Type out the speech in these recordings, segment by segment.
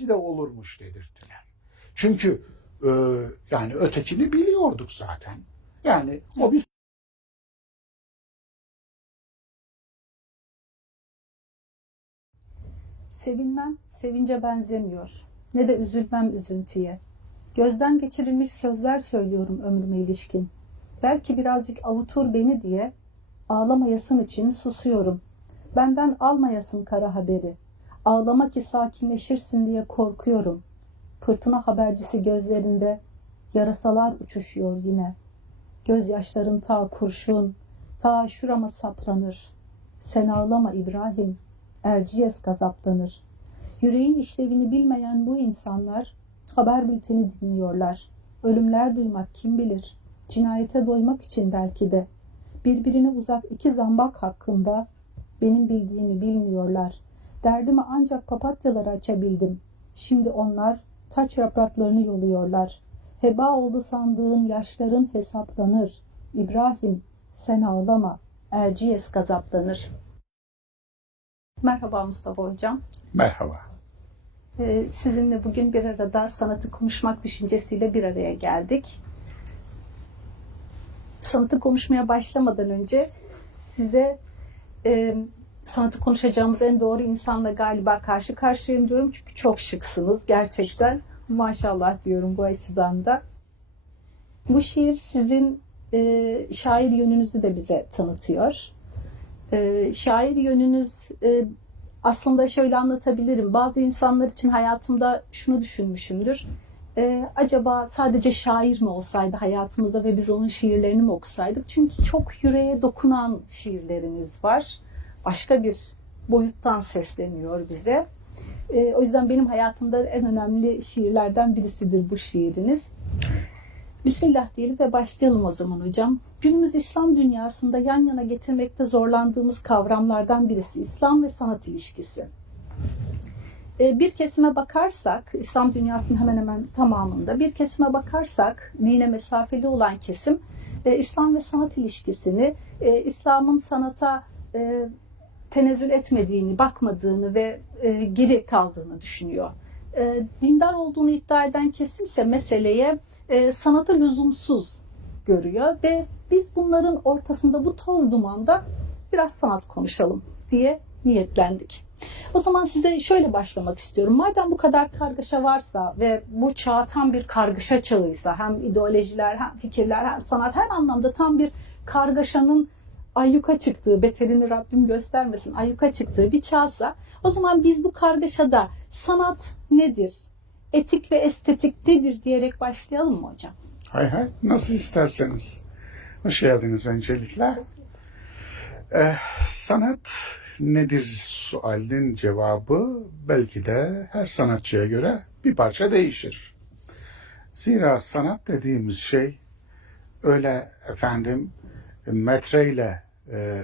ötekisi de olurmuş dedirttiler. Çünkü yani ötekini biliyorduk zaten. Yani o bir Sevinmem sevince benzemiyor. Ne de üzülmem üzüntüye. Gözden geçirilmiş sözler söylüyorum ömrüme ilişkin. Belki birazcık avutur beni diye ağlamayasın için susuyorum. Benden almayasın kara haberi. Ağlama ki sakinleşirsin diye korkuyorum. Fırtına habercisi gözlerinde yarasalar uçuşuyor yine. Gözyaşların ta kurşun, ta şurama saplanır. Sen ağlama İbrahim, Erciyes gazaplanır. Yüreğin işlevini bilmeyen bu insanlar haber bülteni dinliyorlar. Ölümler duymak kim bilir? Cinayete doymak için belki de. Birbirine uzak iki zambak hakkında benim bildiğimi bilmiyorlar. Derdimi ancak papatyalara açabildim. Şimdi onlar taç yapraklarını yoluyorlar. Heba oldu sandığın yaşların hesaplanır. İbrahim sen ağlama, Erciyes gazaplanır. Merhaba Mustafa Hocam. merhaba. Sizinle bugün bir arada sanatı konuşmak düşüncesiyle bir araya geldik. Sanatı konuşmaya başlamadan önce size sanatı konuşacağımız en doğru insanla galiba karşı karşıyayım diyorum. Çünkü çok şıksınız gerçekten. Maşallah diyorum bu açıdan da. Bu şiir sizin şair yönünüzü de bize tanıtıyor. Şair yönünüz aslında şöyle anlatabilirim. Bazı insanlar için hayatımda şunu düşünmüşümdür. Acaba sadece şair mi olsaydı hayatımızda ve biz onun şiirlerini mi okusaydık? Çünkü çok yüreğe dokunan şiirleriniz var. Başka bir boyuttan sesleniyor bize. O yüzden benim hayatımda en önemli şiirlerden birisidir bu şiiriniz. Bismillah diyelim ve başlayalım o zaman hocam. Günümüz İslam dünyasında yan yana getirmekte zorlandığımız kavramlardan birisi İslam ve sanat ilişkisi. Bir kesime bakarsak, İslam dünyasının hemen hemen tamamında bir kesime bakarsak, dine mesafeli olan kesim, İslam ve sanat ilişkisini, İslam'ın sanata tenezzül etmediğini, bakmadığını ve geri kaldığını düşünüyor. Dindar olduğunu iddia eden kesim ise meseleye sanatı lüzumsuz görüyor ve biz bunların ortasında bu toz dumanda biraz sanat konuşalım diye niyetlendik. O zaman size şöyle başlamak istiyorum. Madem bu kadar kargaşa varsa ve bu çağ tam bir kargaşa çağıysa, hem ideolojiler, hem fikirler, hem sanat her anlamda tam bir kargaşanın ayyuka çıktığı, beterini Rabbim göstermesin, ayyuka çıktığı bir çağsa, o zaman biz bu kargaşada sanat nedir, etik ve estetik nedir diyerek başlayalım mı hocam? Hay hay, nasıl isterseniz. Hoş geldiniz öncelikle. Sanat nedir sualinin cevabı belki de her sanatçıya göre bir parça değişir. Zira sanat dediğimiz şey öyle metreyle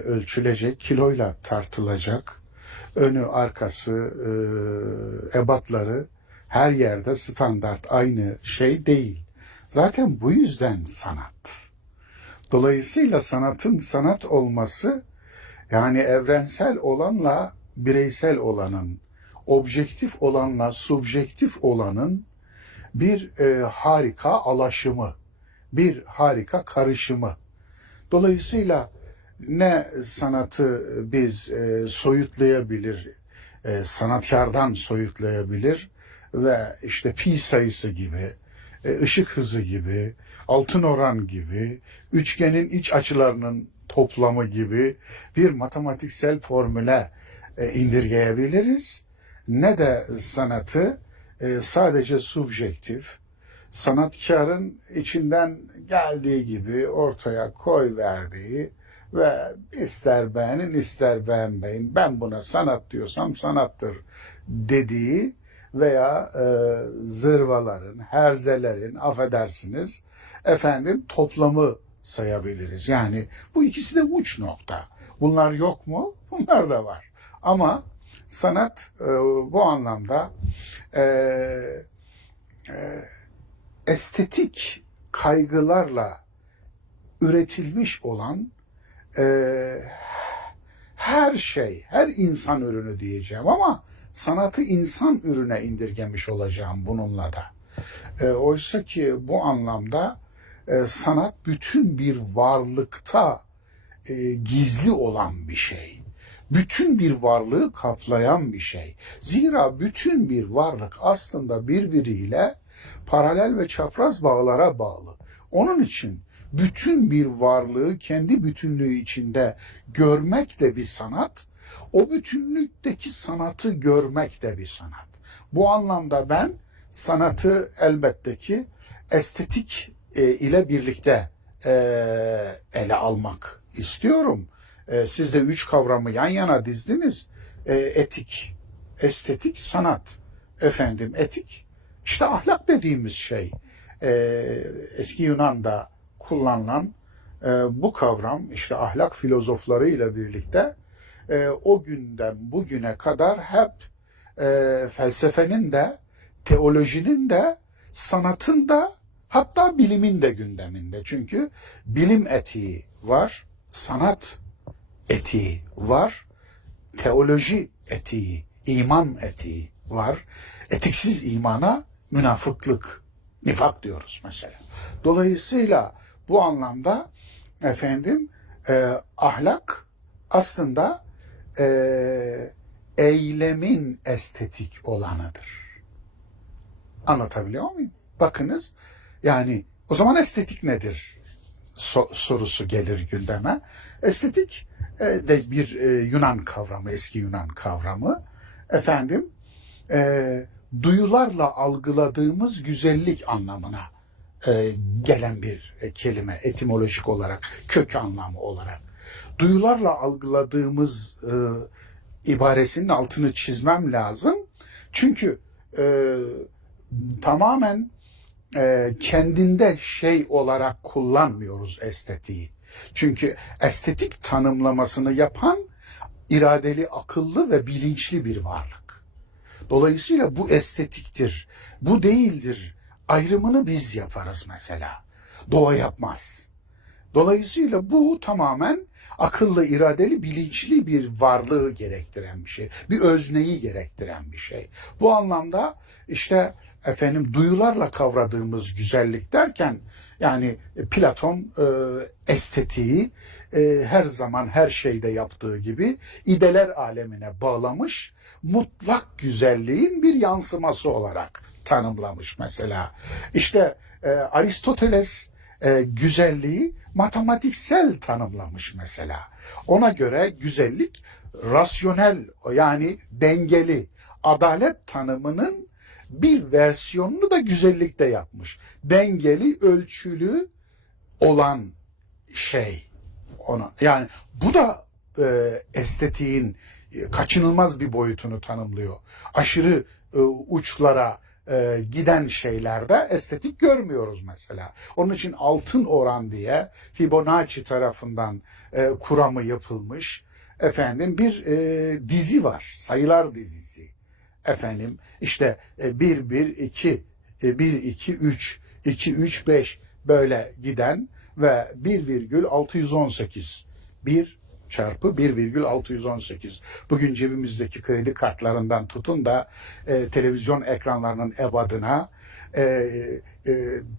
ölçülecek, kiloyla tartılacak, önü arkası, ebatları her yerde standart aynı şey değil. Zaten bu yüzden sanat. Dolayısıyla sanatın sanat olması, yani evrensel olanla bireysel olanın, objektif olanla subjektif olanın bir harika alaşımı, bir harika karışımı. Dolayısıyla ne sanatı biz soyutlayabilir, sanatkardan soyutlayabilir ve işte pi sayısı gibi, ışık hızı gibi, altın oran gibi, üçgenin iç açılarının toplamı gibi bir matematiksel formüle indirgeyebiliriz. Ne de sanatı sadece subjektif, sanatkarın içinden geldiği gibi ortaya koy verdiği ve ister beğenin ister beğenmeyin, ben buna sanat diyorsam sanattır dediği veya zırvaların, herzelerin, affedersiniz toplamı sayabiliriz. Yani bu ikisi de uç nokta. Bunlar yok mu? Bunlar da var. Ama sanat bu anlamda estetik kaygılarla üretilmiş olan her şey, her insan ürünü diyeceğim ama sanatı insan ürüne indirgemiş olacağım bununla da. Oysa ki bu anlamda sanat bütün bir varlıkta gizli olan bir şey. Bütün bir varlığı kaplayan bir şey. Zira bütün bir varlık aslında birbiriyle paralel ve çapraz bağlara bağlı. Onun için bütün bir varlığı kendi bütünlüğü içinde görmek de bir sanat, o bütünlükteki sanatı görmek de bir sanat. Bu anlamda ben sanatı elbette ki estetik ile birlikte ele almak istiyorum. Siz de 3 kavramı yan yana dizdiniz. Etik, estetik, sanat. Efendim etik, işte ahlak dediğimiz şey. Eski Yunan'da kullanılan bu kavram işte ahlak filozofları ile birlikte o günden bugüne kadar hep felsefenin de, teolojinin de, sanatın da, hatta bilimin de gündeminde. Çünkü bilim etiği var, sanat etiği var, teoloji etiği, iman etiği var. Etiksiz imana münafıklık, nifak diyoruz mesela. Dolayısıyla bu anlamda efendim ahlak aslında eylemin estetik olanıdır. Anlatabiliyor muyum? Bakınız, yani o zaman estetik nedir sorusu gelir gündeme. Estetik de bir Yunan kavramı, eski Yunan kavramı. Efendim, duyularla algıladığımız güzellik anlamına gelen bir kelime, etimolojik olarak, kök anlamı olarak. Duyularla algıladığımız ibaresinin altını çizmem lazım. Çünkü tamamen kendinde şey olarak kullanmıyoruz estetiği. Çünkü estetik tanımlamasını yapan iradeli, akıllı ve bilinçli bir varlık. Dolayısıyla bu estetiktir, bu değildir ayrımını biz yaparız mesela. Doğa yapmaz. Dolayısıyla bu tamamen akıllı, iradeli, bilinçli bir varlığı gerektiren bir şey. Bir özneyi gerektiren bir şey. Bu anlamda işte efendim duyularla kavradığımız güzellik derken yani Platon estetiği her zaman her şeyde yaptığı gibi ideler alemine bağlamış, mutlak güzelliğin bir yansıması olarak tanımlamış mesela. İşte Aristoteles güzelliği matematiksel tanımlamış mesela. Ona göre güzellik rasyonel, yani dengeli, adalet tanımının bir versiyonunu da güzellikte yapmış. Dengeli, ölçülü olan şey ona. Yani bu da estetiğin kaçınılmaz bir boyutunu tanımlıyor. Aşırı uçlara giden şeylerde estetik görmüyoruz mesela. Onun için altın oran diye Fibonacci tarafından kuramı yapılmış efendim bir dizi var. Sayılar dizisi. Efendim işte 1 1 2 1 2 3 2 3 5 böyle giden ve 1,618 1 çarpı 1,618. Bugün cebimizdeki kredi kartlarından tutun da televizyon ekranlarının ebadına,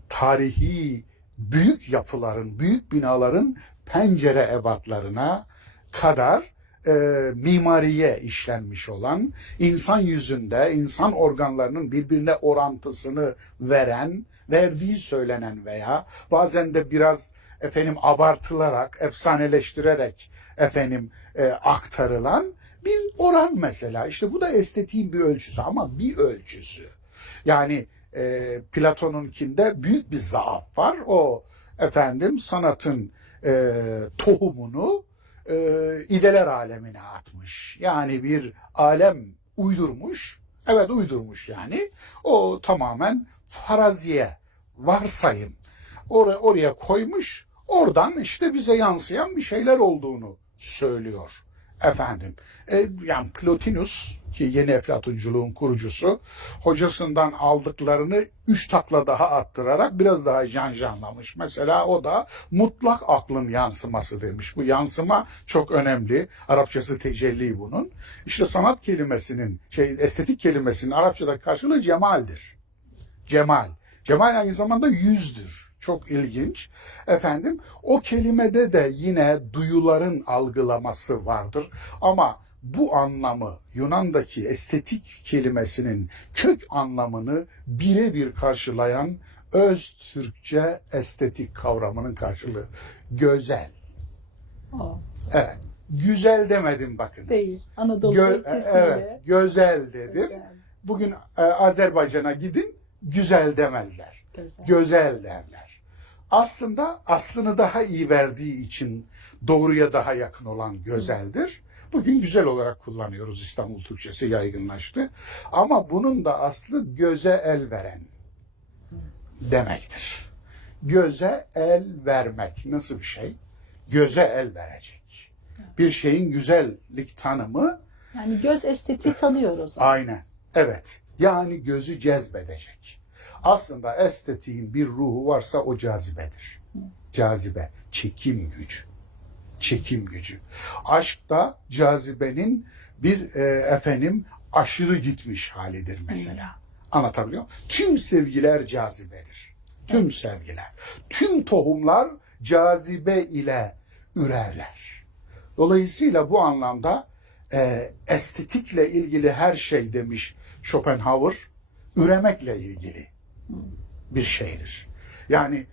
tarihi büyük yapıların, büyük binaların pencere ebatlarına kadar mimariye işlenmiş olan, insan yüzünde, insan organlarının birbirine orantısını verdiği söylenen veya bazen de biraz efendim abartılarak, efsaneleştirerek efendim aktarılan bir oran mesela. İşte bu da estetiğin bir ölçüsü ama bir ölçüsü. Yani Platon'unkinde büyük bir zaaf var. O efendim sanatın tohumunu ideler alemine atmış. Yani bir alem uydurmuş. Evet, uydurmuş yani. O tamamen faraziye, varsayım. Oraya koymuş. Oradan işte bize yansıyan bir şeyler olduğunu söylüyor. Efendim, yani Plotinus ki yeni Eflatunculuğun kurucusu hocasından aldıklarını 3 takla daha attırarak biraz daha janjanlamış. Mesela o da mutlak aklın yansıması demiş. Bu yansıma çok önemli. Arapçası tecelli bunun. İşte sanat kelimesinin, estetik kelimesinin Arapçada karşılığı cemaldir. Cemal. Cemal aynı zamanda yüzdür. Çok ilginç. Efendim, o kelimede de yine duyuların algılaması vardır. Ama bu anlamı Yunan'daki estetik kelimesinin kök anlamını birebir karşılayan öz Türkçe estetik kavramının karşılığı. Güzel. O Evet. Güzel demedim bakınız. değil. Anadolu elçisiyle. Evet. Güzel dedim. Yani, Bugün Azerbaycan'a gidin, güzel demezler. güzel. Güzel derler. Aslında aslını daha iyi verdiği için doğruya daha yakın olan güzeldir. Bugün güzel olarak kullanıyoruz, İstanbul Türkçesi yaygınlaştı. Ama bunun da aslı göze el veren demektir. Göze el vermek nasıl bir şey? Göze el verecek. Bir şeyin güzellik tanımı Yani göz estetiği tanıyor o zaman. aynen. Evet. Yani gözü cezbedecek. Aslında estetiğin bir ruhu varsa o cazibedir. Cazibe, çekim gücü. Çekim gücü. Aşk da cazibenin bir aşırı gitmiş halidir mesela. Anlatabiliyor muyum? Tüm sevgiler cazibedir. Tüm sevgiler. Tüm tohumlar cazibe ile ürerler. Dolayısıyla bu anlamda estetikle ilgili her şey demiş Schopenhauer, üremekle ilgili bir şeydir. Yani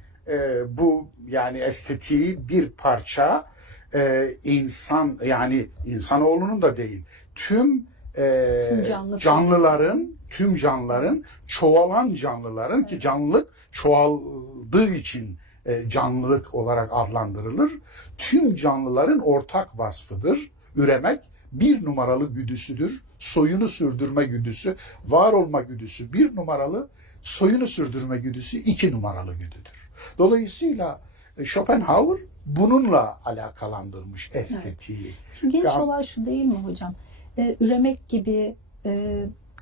bu yani estetiği bir parça insan yani insanoğlunun da değil tüm tüm canlıların çoğalan canlıların ki canlılık çoğaldığı için canlılık olarak adlandırılır. Tüm canlıların ortak vasfıdır. Üremek bir numaralı güdüsüdür. Soyunu sürdürme güdüsü, var olma güdüsü bir numaralı, soyunu sürdürme güdüsü 2 numaralı güdüdür. Dolayısıyla Schopenhauer bununla alakalandırmış estetiği. İlginç olan şu değil mi hocam? Üremek gibi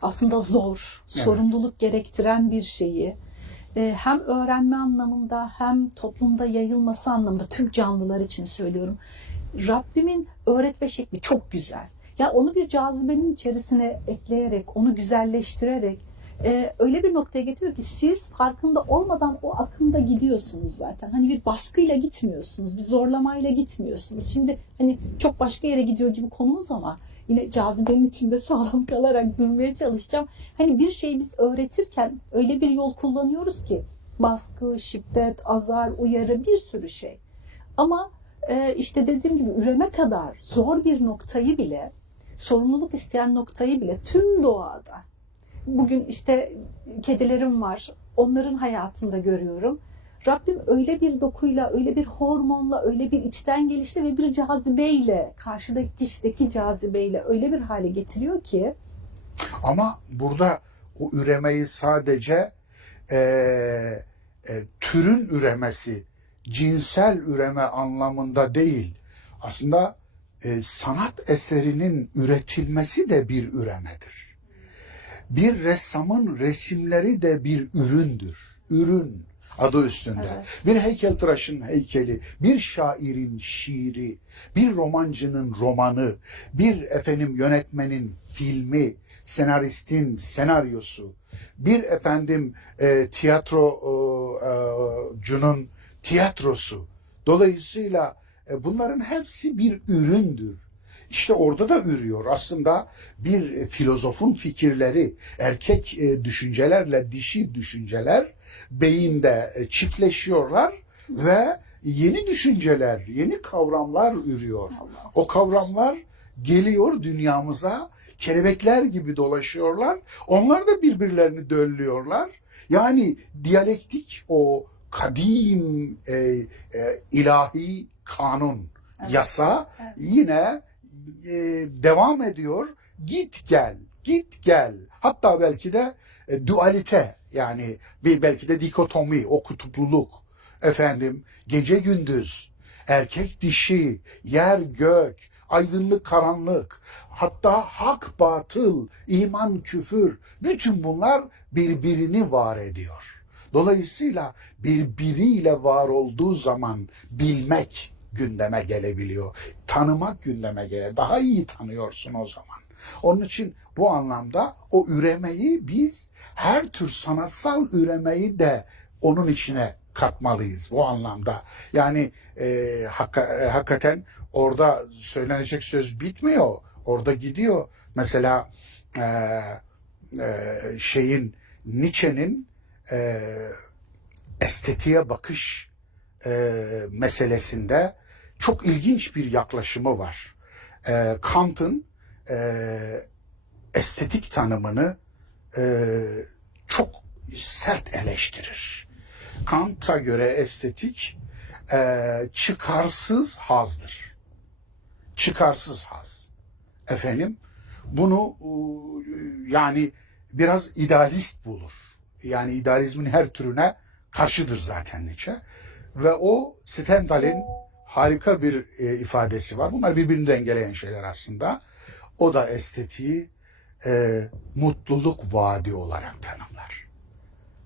aslında zor, sorumluluk gerektiren bir şeyi hem öğrenme anlamında hem toplumda yayılması anlamında tüm canlılar için söylüyorum. Rabbimin öğretme şekli çok güzel. Ya onu bir cazibenin içerisine ekleyerek, onu güzelleştirerek öyle bir noktaya getiriyor ki siz farkında olmadan o akımda gidiyorsunuz zaten. Hani bir baskıyla gitmiyorsunuz, bir zorlamayla gitmiyorsunuz. Şimdi hani çok başka yere gidiyor gibi konumuz ama yine cazibenin içinde sağlam kalarak durmaya çalışacağım. Hani bir şeyi biz öğretirken öyle bir yol kullanıyoruz ki baskı, şiddet, azar, uyarı bir sürü şey. Ama işte dediğim gibi üreme kadar zor bir noktayı bile, sorumluluk isteyen noktayı bile tüm doğada. Bugün işte kedilerim var, onların hayatında görüyorum. Rabbim öyle bir dokuyla, öyle bir hormonla, öyle bir içten gelişle ve bir cazibeyle, karşıdaki kişideki cazibeyle öyle bir hale getiriyor ki. Ama burada o üremeyi sadece türün üremesi, cinsel üreme anlamında değil. Aslında sanat eserinin üretilmesi de bir üremedir. Bir ressamın resimleri de bir üründür. Ürün adı üstünde. Evet. Bir heykeltıraşın heykeli, bir şairin şiiri, bir romancının romanı, bir yönetmenin filmi, senaristin senaryosu, bir tiyatrocunun tiyatrosu. Dolayısıyla bunların hepsi bir üründür. İşte orada da ürüyor. Aslında bir filozofun fikirleri, erkek düşüncelerle dişi düşünceler beyinde çiftleşiyorlar ve yeni düşünceler, yeni kavramlar ürüyor. Allah. O kavramlar geliyor dünyamıza, kelebekler gibi dolaşıyorlar. Onlar da birbirlerini döllüyorlar. Yani diyalektik o kadim ilahi kanun, yasa yine devam ediyor. Git gel, git gel. Hatta belki de dualite yani belki de dikotomi, o kutupluluk. Gece gündüz, erkek dişi, yer gök, aydınlık karanlık, hatta hak batıl, iman küfür, bütün bunlar birbirini var ediyor. Dolayısıyla birbiriyle var olduğu zaman bilmek gündeme gelebiliyor. Tanımak gündeme gelebiliyor. Daha iyi tanıyorsun o zaman. Onun için bu anlamda o üremeyi biz her tür sanatsal üremeyi de onun içine katmalıyız bu anlamda. Yani hakikaten orada söylenecek söz bitmiyor. Orada gidiyor. Mesela Nietzsche'nin estetiğe bakış meselesinde çok ilginç bir yaklaşımı var. Kant'ın estetik tanımını çok sert eleştirir. Kant'a göre estetik çıkarsız hazdır. Çıkarsız haz. Efendim, bunu yani biraz idealist bulur. Yani idealizmin her türüne karşıdır zaten Nietzsche. Ve o Stendhal'in harika bir ifadesi var. Bunlar birbirini dengeleyen şeyler aslında. O da estetiği mutluluk vaadi olarak tanımlar.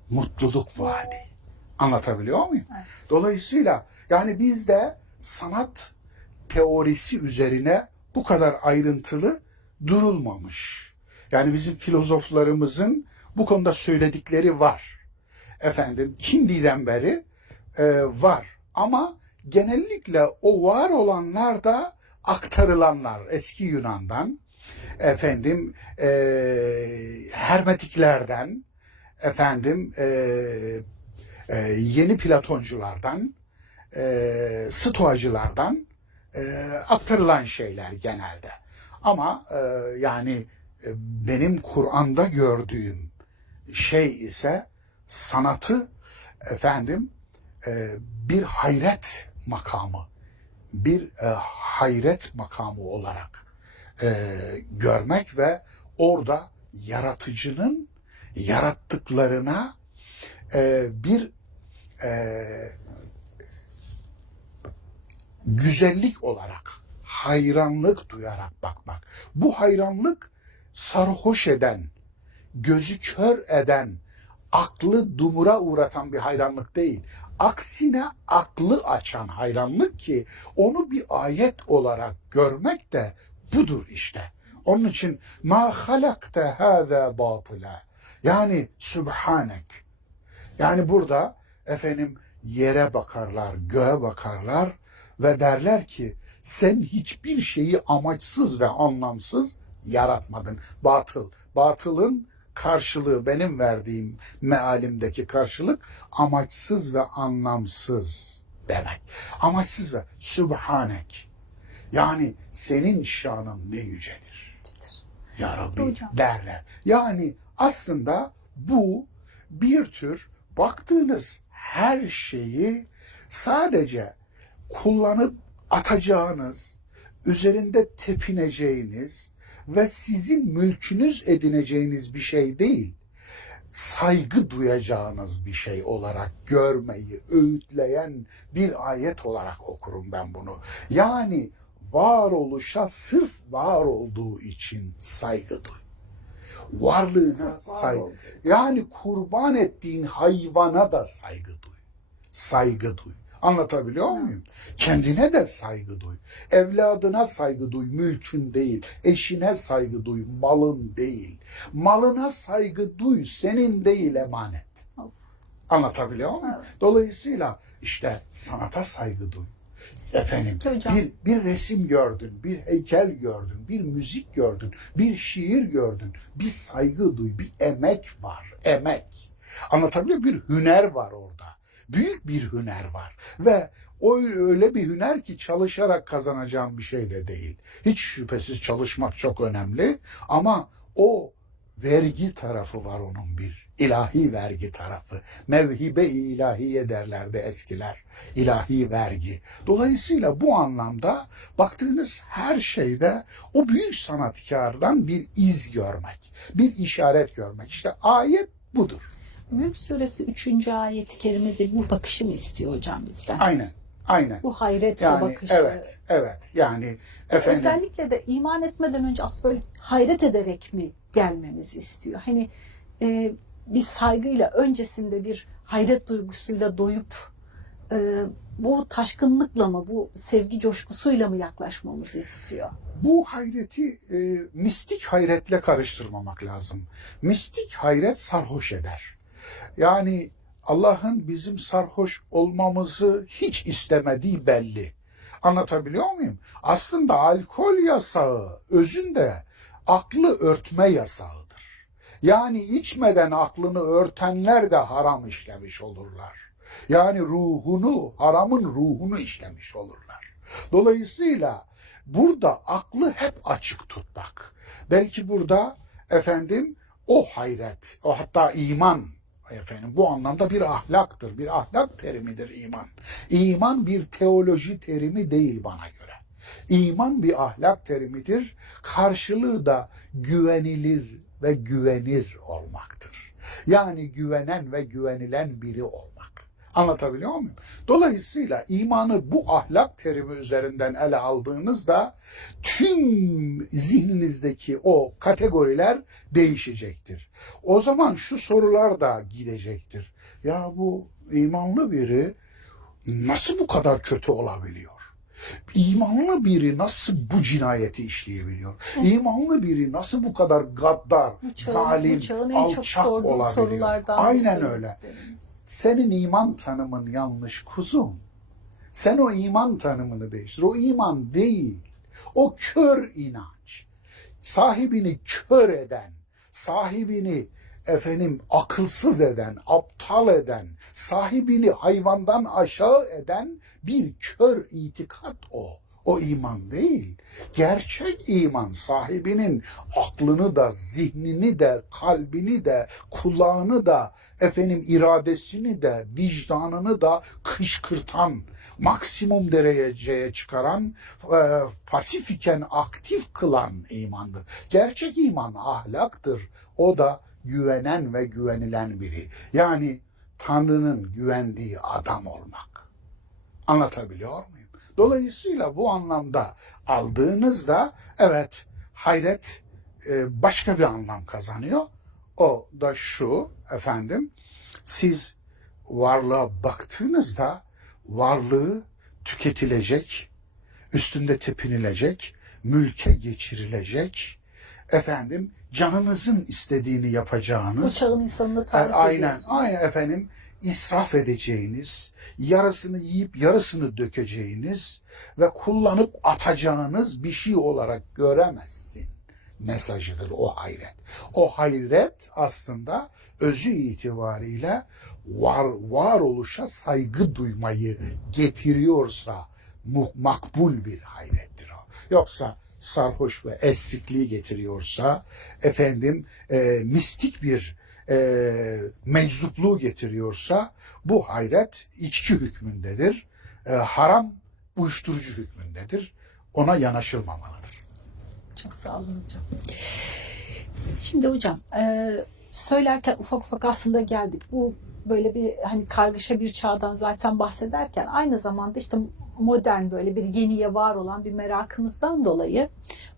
Mutluluk vaadi. Anlatabiliyor muyum? Evet. Dolayısıyla yani bizde sanat teorisi üzerine bu kadar ayrıntılı durulmamış. Yani bizim filozoflarımızın bu konuda söyledikleri var. Efendim, Kindi'den beri var. Ama genellikle o var olanlar da aktarılanlar eski Yunan'dan, efendim Hermetiklerden, efendim yeni Platonculardan, Stoacılardan aktarılan şeyler genelde. Ama yani benim Kur'an'da gördüğüm şey ise sanatı efendim bir hayret makamı, bir hayret makamı olarak görmek ve orada yaratıcının yarattıklarına bir güzellik olarak hayranlık duyarak bakmak. Bu hayranlık sarhoş eden, gözü kör eden, aklı dumura uğratan bir hayranlık değil. Aksine aklı açan hayranlık ki onu bir ayet olarak görmek de budur işte. Onun için ma halakte hâzâ batıla. Yani Sübhanek. Yani burada efendim yere bakarlar, göğe bakarlar ve derler ki sen hiçbir şeyi amaçsız ve anlamsız yaratmadın. Batıl. Batılın karşılığı, benim verdiğim mealimdeki karşılık amaçsız ve anlamsız demek. Amaçsız ve Sübhanek. Yani senin şanın ne yücedir. Ya Rabbi derler. Yani aslında bu bir tür baktığınız her şeyi sadece kullanıp atacağınız, üzerinde tepineceğiniz ve sizin mülkünüz edineceğiniz bir şey değil, saygı duyacağınız bir şey olarak görmeyi öğütleyen bir ayet olarak okurum ben bunu. Yani varoluşa sırf var olduğu için saygı duy. Varlığına saygı. Yani kurban ettiğin hayvana da saygı duy. Saygı duy. Anlatabiliyor muyum? Kendine de saygı duy. Evladına saygı duy, mülkün değil. Eşine saygı duy, malın değil. Malına saygı duy, senin değil, emanet. Anlatabiliyor muyum? Evet. Dolayısıyla işte sanata saygı duy. Efendim, bir resim gördün, bir heykel gördün, bir müzik gördün, bir şiir gördün. Bir saygı duy, bir emek var, emek. Anlatabiliyor muyum? Bir hüner var orada. Büyük bir hüner var ve o öyle bir hüner ki çalışarak kazanacağım bir şey de değil. Hiç şüphesiz çalışmak çok önemli ama o vergi tarafı var onun bir. İlahi vergi tarafı. Mevhibe-i ilahiye derlerdi eskiler. İlahi vergi. Dolayısıyla bu anlamda baktığınız her şeyde o büyük sanatkardan bir iz görmek, bir işaret görmek. İşte ayet budur. Mülk Suresi 3. ayet-i kerimede bu bakışı mı istiyor hocam bizden? Aynen. Aynen. Bu hayretle Yani bakışı. evet. Yani efendim Özellikle de iman etmeden önce aslında böyle hayret ederek mi gelmemizi istiyor? Hani bir saygıyla, öncesinde bir hayret duygusuyla doyup bu taşkınlıkla mı, bu sevgi coşkusuyla mı yaklaşmamızı istiyor? bu hayreti mistik hayretle karıştırmamak lazım. Mistik hayret sarhoş eder. Yani Allah'ın bizim sarhoş olmamızı hiç istemediği belli. Anlatabiliyor muyum? Aslında alkol yasağı özünde aklı örtme yasağıdır. Yani içmeden aklını örtenler de haram işlemiş olurlar. Yani haramın ruhunu işlemiş olurlar. Dolayısıyla burada aklı hep açık tutmak. Belki burada efendim o hayret, o hatta iman bu anlamda bir ahlaktır. Bir ahlak terimidir iman. İman bir teoloji terimi değil bana göre. İman bir ahlak terimidir. Karşılığı da güvenilir ve güvenir olmaktır. Yani güvenen ve güvenilen biri olmak. Anlatabiliyor muyum? Dolayısıyla imanı bu ahlak terimi üzerinden ele aldığınızda tüm zihninizdeki o kategoriler değişecektir. O zaman şu sorular da gidecektir. Ya bu imanlı biri nasıl bu kadar kötü olabiliyor? İmanlı biri nasıl bu cinayeti işleyebiliyor? İmanlı biri nasıl bu kadar gaddar, zalim, alçak olabiliyor? Sorulardan Aynen öyle. Senin iman tanımın yanlış kuzum. Sen o iman tanımını değiştir. O iman değil. O kör inanç. Sahibini kör eden, sahibini akılsız eden, aptal eden, sahibini hayvandan aşağı eden bir kör itikat o. O iman değil. Gerçek iman sahibinin aklını da, zihnini de, kalbini de, kulağını da, iradesini de, vicdanını da kışkırtan, maksimum dereceye çıkaran, pasif iken aktif kılan imandır. Gerçek iman ahlaktır. O da güvenen ve güvenilen biri. Yani Tanrı'nın güvendiği adam olmak. Anlatabiliyor muyum? Dolayısıyla bu anlamda aldığınızda evet hayret başka bir anlam kazanıyor. O da şu siz varlığa baktığınızda varlığı tüketilecek, üstünde tepinilecek, mülke geçirilecek, canınızın istediğini yapacağınız. Bu çağın insanını tarif aynen israf edeceğiniz, yarısını yiyip yarısını dökeceğiniz ve kullanıp atacağınız bir şey olarak göremezsin mesajıdır o hayret. O hayret aslında özü itibariyle varoluşa saygı duymayı getiriyorsa makbul bir hayrettir o. Yoksa sarhoş ve esrikliği getiriyorsa, mistik bir meczupluğu getiriyorsa bu hayret içki hükmündedir. Haram uyuşturucu hükmündedir. Ona yanaşılmamalıdır. Çok sağ olun hocam. Şimdi hocam söylerken ufak ufak aslında geldik. Bu böyle bir kargaşa bir çağdan zaten bahsederken aynı zamanda işte modern böyle bir yeniye var olan bir merakımızdan dolayı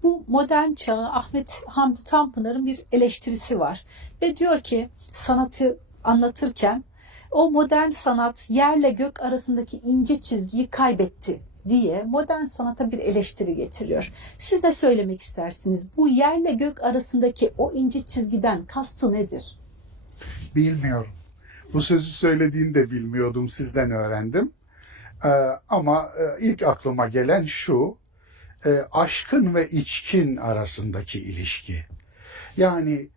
bu modern çağı Ahmet Hamdi Tanpınar'ın bir eleştirisi var. Ve diyor ki sanatı anlatırken o modern sanat yerle gök arasındaki ince çizgiyi kaybetti diye modern sanata bir eleştiri getiriyor. Siz ne söylemek istersiniz? Bu yerle gök arasındaki o ince çizgiden kastı nedir? Bilmiyorum. Bu sözü söylediğini de bilmiyordum. Sizden öğrendim. Ama ilk aklıma gelen şu, aşkın ve içkin arasındaki ilişki. Yani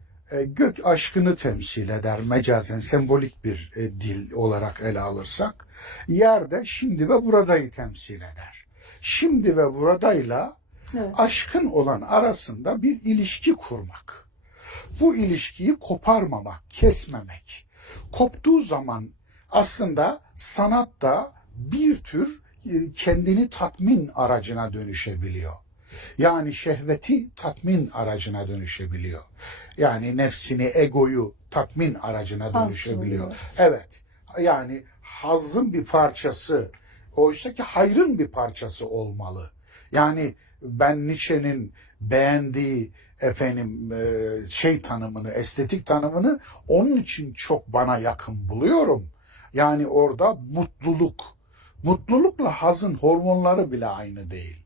gök aşkını temsil eder mecazen, sembolik bir dil olarak ele alırsak. Yer de şimdi ve buradayı temsil eder. Şimdi ve buradayla aşkın olan arasında bir ilişki kurmak. Bu ilişkiyi koparmamak, kesmemek. Koptuğu zaman aslında sanat da bir tür kendini tatmin aracına dönüşebiliyor. Yani şehveti tatmin aracına dönüşebiliyor. Yani nefsini, egoyu tatmin aracına dönüşebiliyor. Evet. Yani hazzın bir parçası oysa ki hayrın bir parçası olmalı. Yani ben Nietzsche'nin beğendiği tanımını, estetik tanımını onun için çok bana yakın buluyorum. Yani orada mutlulukla hazın hormonları bile aynı değil.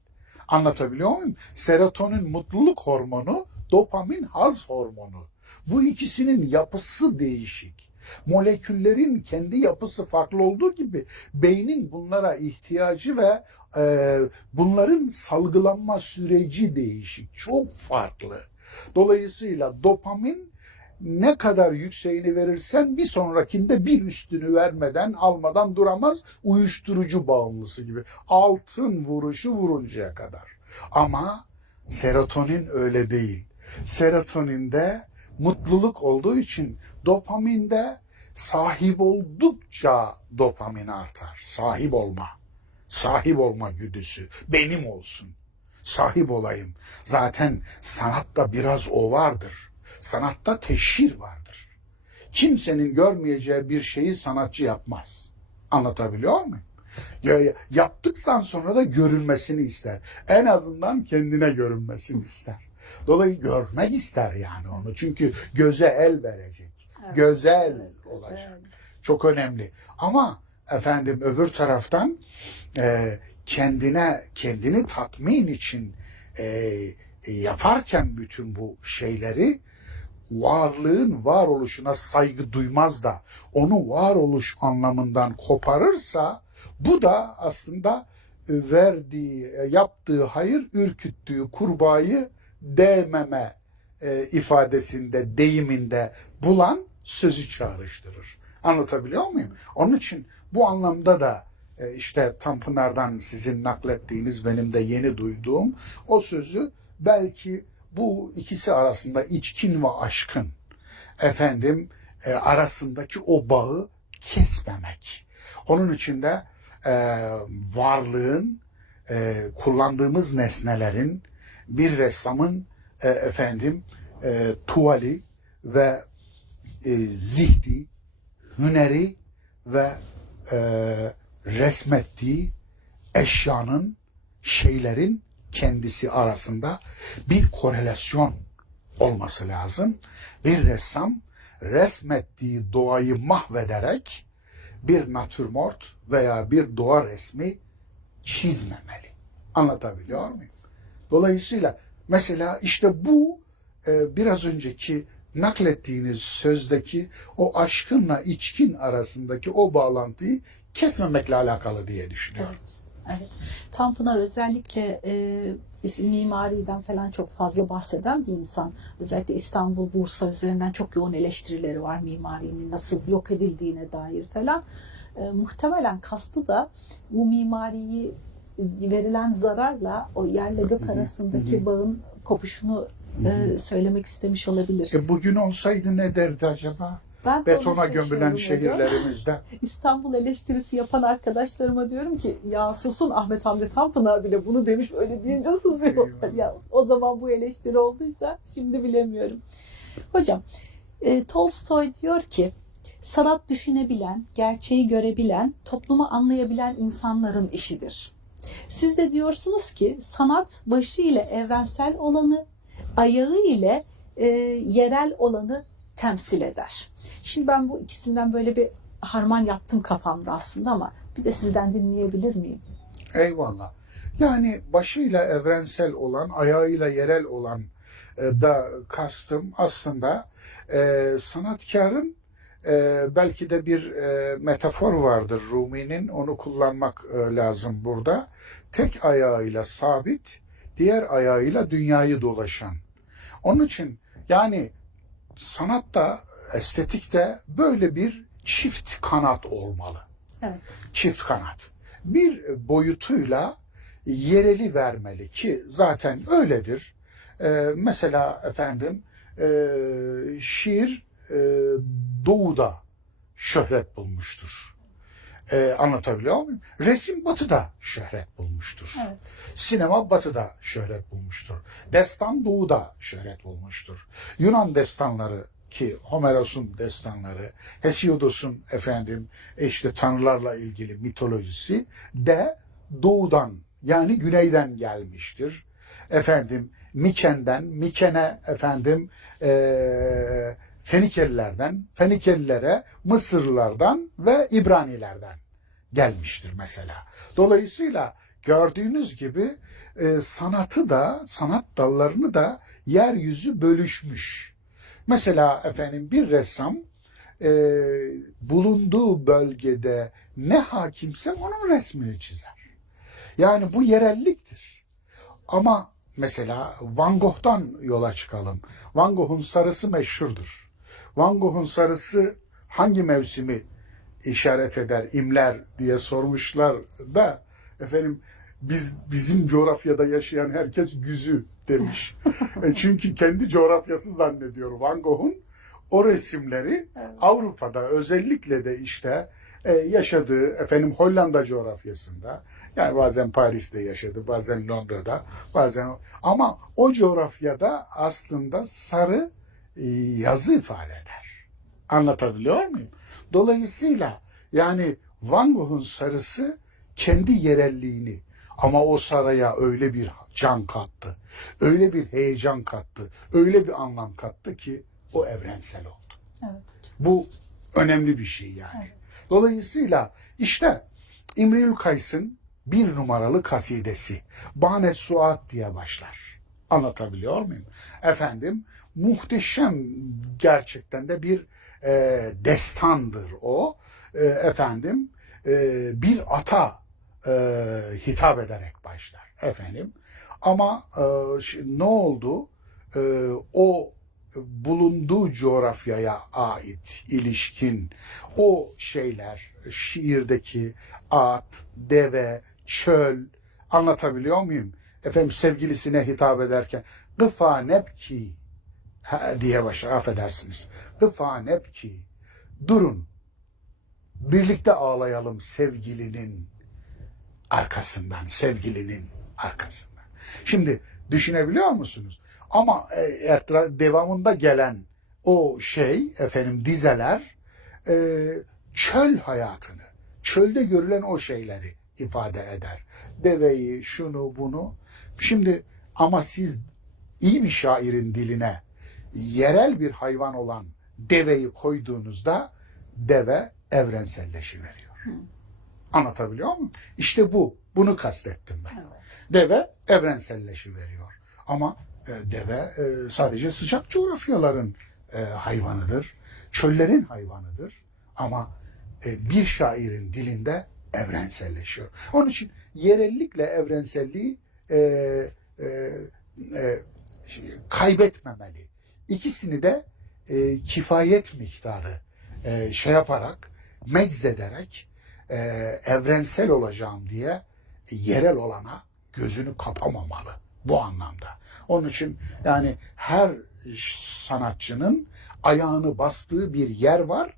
Anlatabiliyor muyum? Serotonin mutluluk hormonu, dopamin haz hormonu. Bu ikisinin yapısı değişik. Moleküllerin kendi yapısı farklı olduğu gibi beynin bunlara ihtiyacı ve bunların salgılanma süreci değişik. Çok farklı. Dolayısıyla dopamin ne kadar yükseğini verirsen bir sonrakinde bir üstünü vermeden, almadan duramaz, uyuşturucu bağımlısı gibi. Altın vuruşu vuruncaya kadar. Ama serotonin öyle değil. Serotoninde mutluluk olduğu için dopaminde sahip oldukça dopamin artar. Sahip olma güdüsü benim olsun. Sahip olayım. Zaten sanatta biraz o vardır. Sanatta teşhir vardır. Kimsenin görmeyeceği bir şeyi sanatçı yapmaz. Anlatabiliyor muyum? Yaptıktan sonra da görülmesini ister. En azından kendine görünmesini ister. Dolayısıyla görmek ister yani onu. Çünkü göze el verecek. Evet. Güzel Evet, olacak. güzel. Çok önemli. Ama efendim öbür taraftan kendini tatmin için yaparken bütün bu şeyleri varlığın varoluşuna saygı duymaz da onu varoluş anlamından koparırsa bu da aslında yaptığı hayır ürküttüğü kurbağayı değmeme ifadesinde, deyiminde bulan sözü çağrıştırır. Anlatabiliyor muyum? Onun için bu anlamda da işte Tanpınar'dan sizin naklettiğiniz, benim de yeni duyduğum o sözü belki bu ikisi arasında, içkin ve aşkın arasındaki o bağı kesmemek. Onun için de varlığın, kullandığımız nesnelerin, bir ressamın tuvali ve zihni, hüneri ve resmettiği eşyanın, şeylerin kendisi arasında bir korelasyon olması lazım. Bir ressam resmettiği doğayı mahvederek bir natürmort veya bir doğa resmi çizmemeli. Anlatabiliyor muyum? Dolayısıyla mesela işte bu biraz önceki naklettiğiniz sözdeki o aşkınla içkin arasındaki o bağlantıyı kesmemekle alakalı diye düşünüyorum. Evet. Evet. Tanpınar özellikle mimariden falan çok fazla bahseden bir insan. Özellikle İstanbul, Bursa üzerinden çok yoğun eleştirileri var mimarinin nasıl yok edildiğine dair falan. Muhtemelen kastı da bu mimariyi verilen zararla o yerle gök arasındaki bağın kopuşunu söylemek istemiş olabilir. Bugün olsaydı ne derdi acaba? Ben Betona gömülen şehirlerimizde. İstanbul eleştirisi yapan arkadaşlarıma diyorum ki ya susun, Ahmet Hamdi Tanpınar bile bunu demiş, öyle deyince susuyor. Ya o zaman bu eleştiri olduysa şimdi bilemiyorum. Hocam Tolstoy diyor ki sanat düşünebilen, gerçeği görebilen, toplumu anlayabilen insanların işidir. Siz de diyorsunuz ki sanat başı ile evrensel olanı, ayağı ile yerel olanı temsil eder. Şimdi ben bu ikisinden böyle bir harman yaptım kafamda aslında ama bir de sizden dinleyebilir miyim? Eyvallah. Yani başıyla evrensel olan, ayağıyla yerel olan da kastım aslında sanatkarın belki de bir metafor vardır Rumi'nin, onu kullanmak lazım burada. Tek ayağıyla sabit, diğer ayağıyla dünyayı dolaşan. Onun için yani sanatta, estetikte böyle bir çift kanat olmalı. Evet. Çift kanat. Bir boyutuyla yereli vermeli ki zaten öyledir. Mesela şiir doğuda şöhret bulmuştur. Anlatabiliyor muyum? Resim batıda şöhret bulmuştur. Evet. Sinema batıda şöhret bulmuştur. Destan doğuda şöhret bulmuştur. Yunan destanları ki Homeros'un destanları, Hesiodos'un işte tanrılarla ilgili mitolojisi de doğudan yani güneyden gelmiştir. Miken'e Fenikelilerden, Fenikelilere Mısırlılardan ve İbranilerden gelmiştir mesela. Dolayısıyla gördüğünüz gibi sanat dallarını da yeryüzü bölüşmüş. Mesela bir ressam bulunduğu bölgede ne hakimse onun resmini çizer. Yani bu yerelliktir. Ama mesela Van Gogh'tan yola çıkalım. Van Gogh'un sarısı meşhurdur. Van Gogh'un sarısı hangi mevsimi işaret eder, imler diye sormuşlar da bizim coğrafyada yaşayan herkes güzü demiş. Çünkü kendi coğrafyası zannediyor Van Gogh'un. O resimleri Avrupa'da özellikle de yaşadığı Hollanda coğrafyasında, yani bazen Paris'te yaşadı, bazen Londra'da, ama o coğrafyada aslında sarı yazı ifade eder. Anlatabiliyor muyum? Dolayısıyla yani Van Gogh'un sarısı kendi yerelliğini, ama o saraya öyle bir can kattı, öyle bir heyecan kattı, öyle bir anlam kattı ki o evrensel oldu. Evet. Bu önemli bir şey yani. Evet. Dolayısıyla İmrül Kays'ın 1 numaralı kasidesi Banet Suat diye başlar. Anlatabiliyor muyum? Muhteşem gerçekten de bir destandır o. Bir ata hitap ederek başlar. Ama ne oldu? O bulunduğu coğrafyaya ait ilişkin o şeyler, şiirdeki at, deve, çöl, anlatabiliyor muyum? Sevgilisine hitap ederken gıfa nebki diye başlar, affedersiniz. Gıfa nebki, durun, birlikte ağlayalım sevgilinin arkasından. Şimdi düşünebiliyor musunuz? Ama devamında gelen o dizeler çöl hayatını, çölde görülen o şeyleri ifade eder. Deveyi, şunu, bunu. Şimdi ama siz iyi bir şairin diline yerel bir hayvan olan deveyi koyduğunuzda deve evrenselleşiveriyor. Anlatabiliyor muyum? Bunu kastettim ben. Evet. Deve evrenselleşiveriyor. Ama deve sadece sıcak coğrafyaların hayvanıdır. Çöllerin hayvanıdır. Ama bir şairin dilinde evrenselleşiyor. Onun için yerellikle evrenselliği kaybetmemeli. İkisini de kifayet miktarı yaparak, meczederek evrensel olacağım diye yerel olana gözünü kapamamalı bu anlamda. Onun için yani her sanatçının ayağını bastığı bir yer var.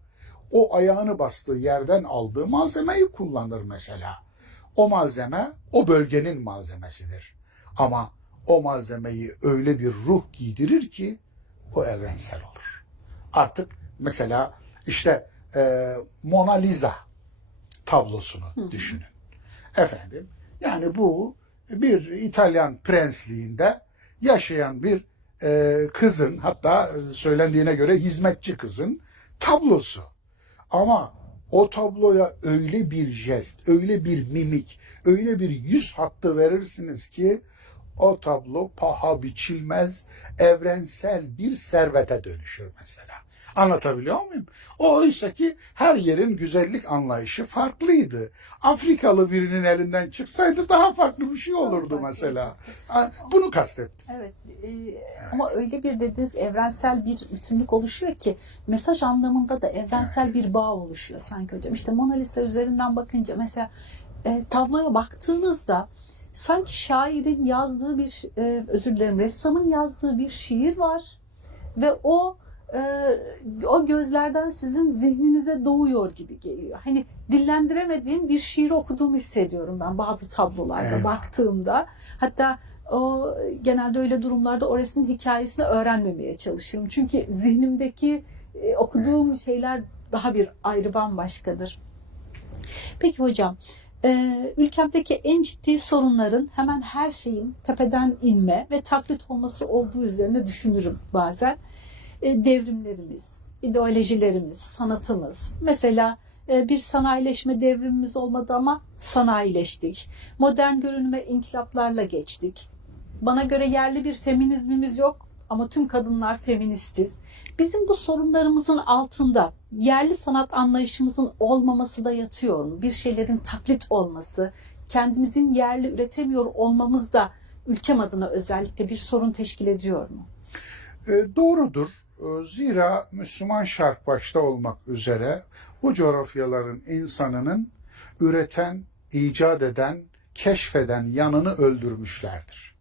O ayağını bastığı yerden aldığı malzemeyi kullanır mesela. O malzeme o bölgenin malzemesidir. Ama o malzemeyi öyle bir ruh giydirir ki o evrensel olur. Artık mesela Mona Lisa tablosunu düşünün. Yani bu bir İtalyan prensliğinde yaşayan bir kızın, hatta söylendiğine göre hizmetçi kızın tablosu. Ama o tabloya öyle bir jest, öyle bir mimik, öyle bir yüz hattı verirsiniz ki o tablo paha biçilmez, evrensel bir servete dönüşür mesela. Anlatabiliyor muyum? Oysa ki her yerin güzellik anlayışı farklıydı. Afrikalı birinin elinden çıksaydı daha farklı bir şey olurdu mesela. Bunu kastettim. Evet. Ama öyle bir dediğiniz evrensel bir bütünlük oluşuyor ki mesaj anlamında da evrensel bir bağ oluşuyor sanki hocam. Mona Lisa üzerinden bakınca mesela tabloya baktığınızda sanki şairin yazdığı bir ressamın yazdığı bir şiir var ve o gözlerden sizin zihninize doğuyor gibi geliyor. Hani dillendiremediğim bir şiir okuduğumu hissediyorum ben bazı tablolarda baktığımda. Hatta Genelde öyle durumlarda o resmin hikayesini öğrenmemeye çalışırım. Çünkü zihnimdeki okuduğum şeyler daha bir ayrı bambaşkadır. Peki hocam, ülkemdeki en ciddi sorunların hemen her şeyin tepeden inme ve taklit olması olduğu üzerine düşünürüm bazen. Devrimlerimiz, ideolojilerimiz, sanatımız. Mesela bir sanayileşme devrimimiz olmadı ama sanayileştik. Modern görünüme inkılaplarla geçtik. Bana göre yerli bir feminizmimiz yok ama tüm kadınlar feministiz. Bizim bu sorunlarımızın altında yerli sanat anlayışımızın olmaması da yatıyor mu? Bir şeylerin taklit olması, kendimizin yerli üretemiyor olmamız da ülkem adına özellikle bir sorun teşkil ediyor mu? Doğrudur. Zira Müslüman Şark başta olmak üzere bu coğrafyaların insanının üreten, icat eden, keşfeden yanını öldürmüşlerdir.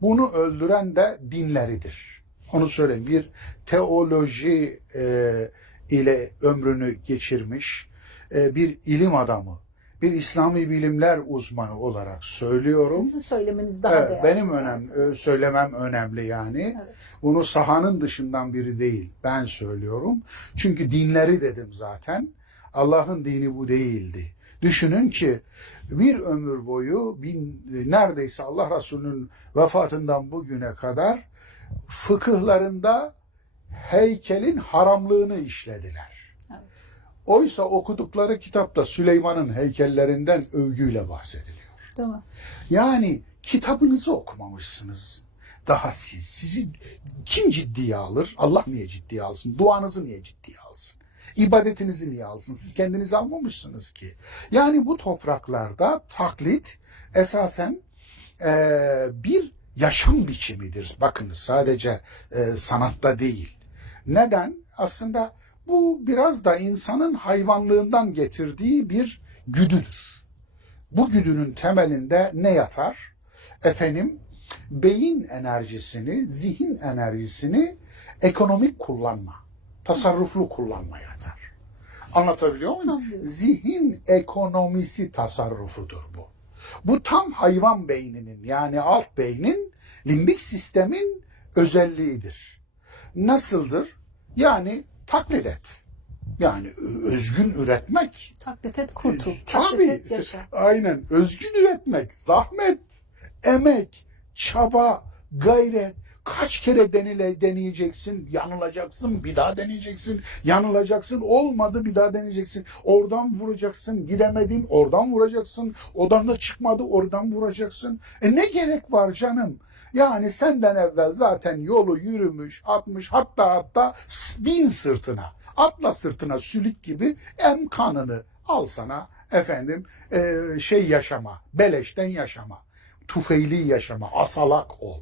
Bunu öldüren de dinleridir. Onu söyleyeyim. Bir teoloji ile ömrünü geçirmiş bir ilim adamı, bir İslami bilimler uzmanı olarak söylüyorum. Sizin söylemeniz daha değerli. Benim söylemem önemli yani. Evet. Bunu sahanın dışından biri değil. Ben söylüyorum. Çünkü dinleri dedim zaten. Allah'ın dini bu değildi. Düşünün ki bir ömür boyu neredeyse Allah Resulü'nün vefatından bugüne kadar fıkıhlarında heykelin haramlığını işlediler. Evet. Oysa okudukları kitapta Süleyman'ın heykellerinden övgüyle bahsediliyor. Değil mi? Yani kitabınızı okumamışsınız. Daha sizi kim ciddiye alır? Allah niye ciddiye alsın? Duanızı niye ciddiye alsın? İbadetinizi niye alsın? Siz kendinizi almamışsınız ki. Yani bu topraklarda taklit esasen bir yaşam biçimidir. Bakınız sadece sanatta değil. Neden? Aslında bu biraz da insanın hayvanlığından getirdiği bir güdüdür. Bu güdünün temelinde ne yatar? Beyin enerjisini, zihin enerjisini ekonomik kullanma, tasarruflu kullanma yatar. Anlatabiliyor muyum? Anlıyorum. Zihin ekonomisi tasarrufudur bu. Bu tam hayvan beyninin yani alt beynin limbik sistemin özelliğidir. Nasıldır? Yani taklit et. Yani özgün üretmek. Taklit et, kurtul. Tabii. Taklit et, yaşa. Aynen. Özgün üretmek, zahmet, emek, çaba, gayret. Kaç kere deneyeceksin, yanılacaksın, bir daha deneyeceksin, yanılacaksın, olmadı bir daha deneyeceksin. Oradan vuracaksın, gidemedin, oradan vuracaksın, odan da çıkmadı, oradan vuracaksın. Ne gerek var canım? Yani senden evvel zaten yolu yürümüş, atmış, hatta bin sırtına, atla sırtına sülük gibi em kanını al sana yaşama, beleşten yaşama, tufeyli yaşama, asalak ol.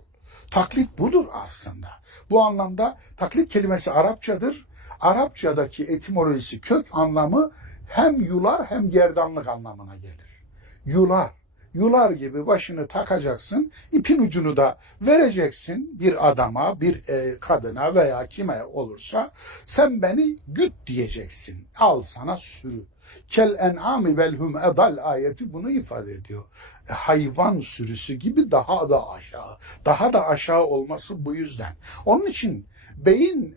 Taklit budur aslında. Bu anlamda taklit kelimesi Arapçadır. Arapçadaki etimolojisi kök anlamı hem yular hem gerdanlık anlamına gelir. Yular. Yular gibi başını takacaksın, ipin ucunu da vereceksin bir adama, bir kadına veya kime olursa sen beni güt diyeceksin. Al sana sürü. Kel en'ami belhum edal ayeti bunu ifade ediyor. Hayvan sürüsü gibi daha da aşağı. Daha da aşağı olması bu yüzden. Onun için beyin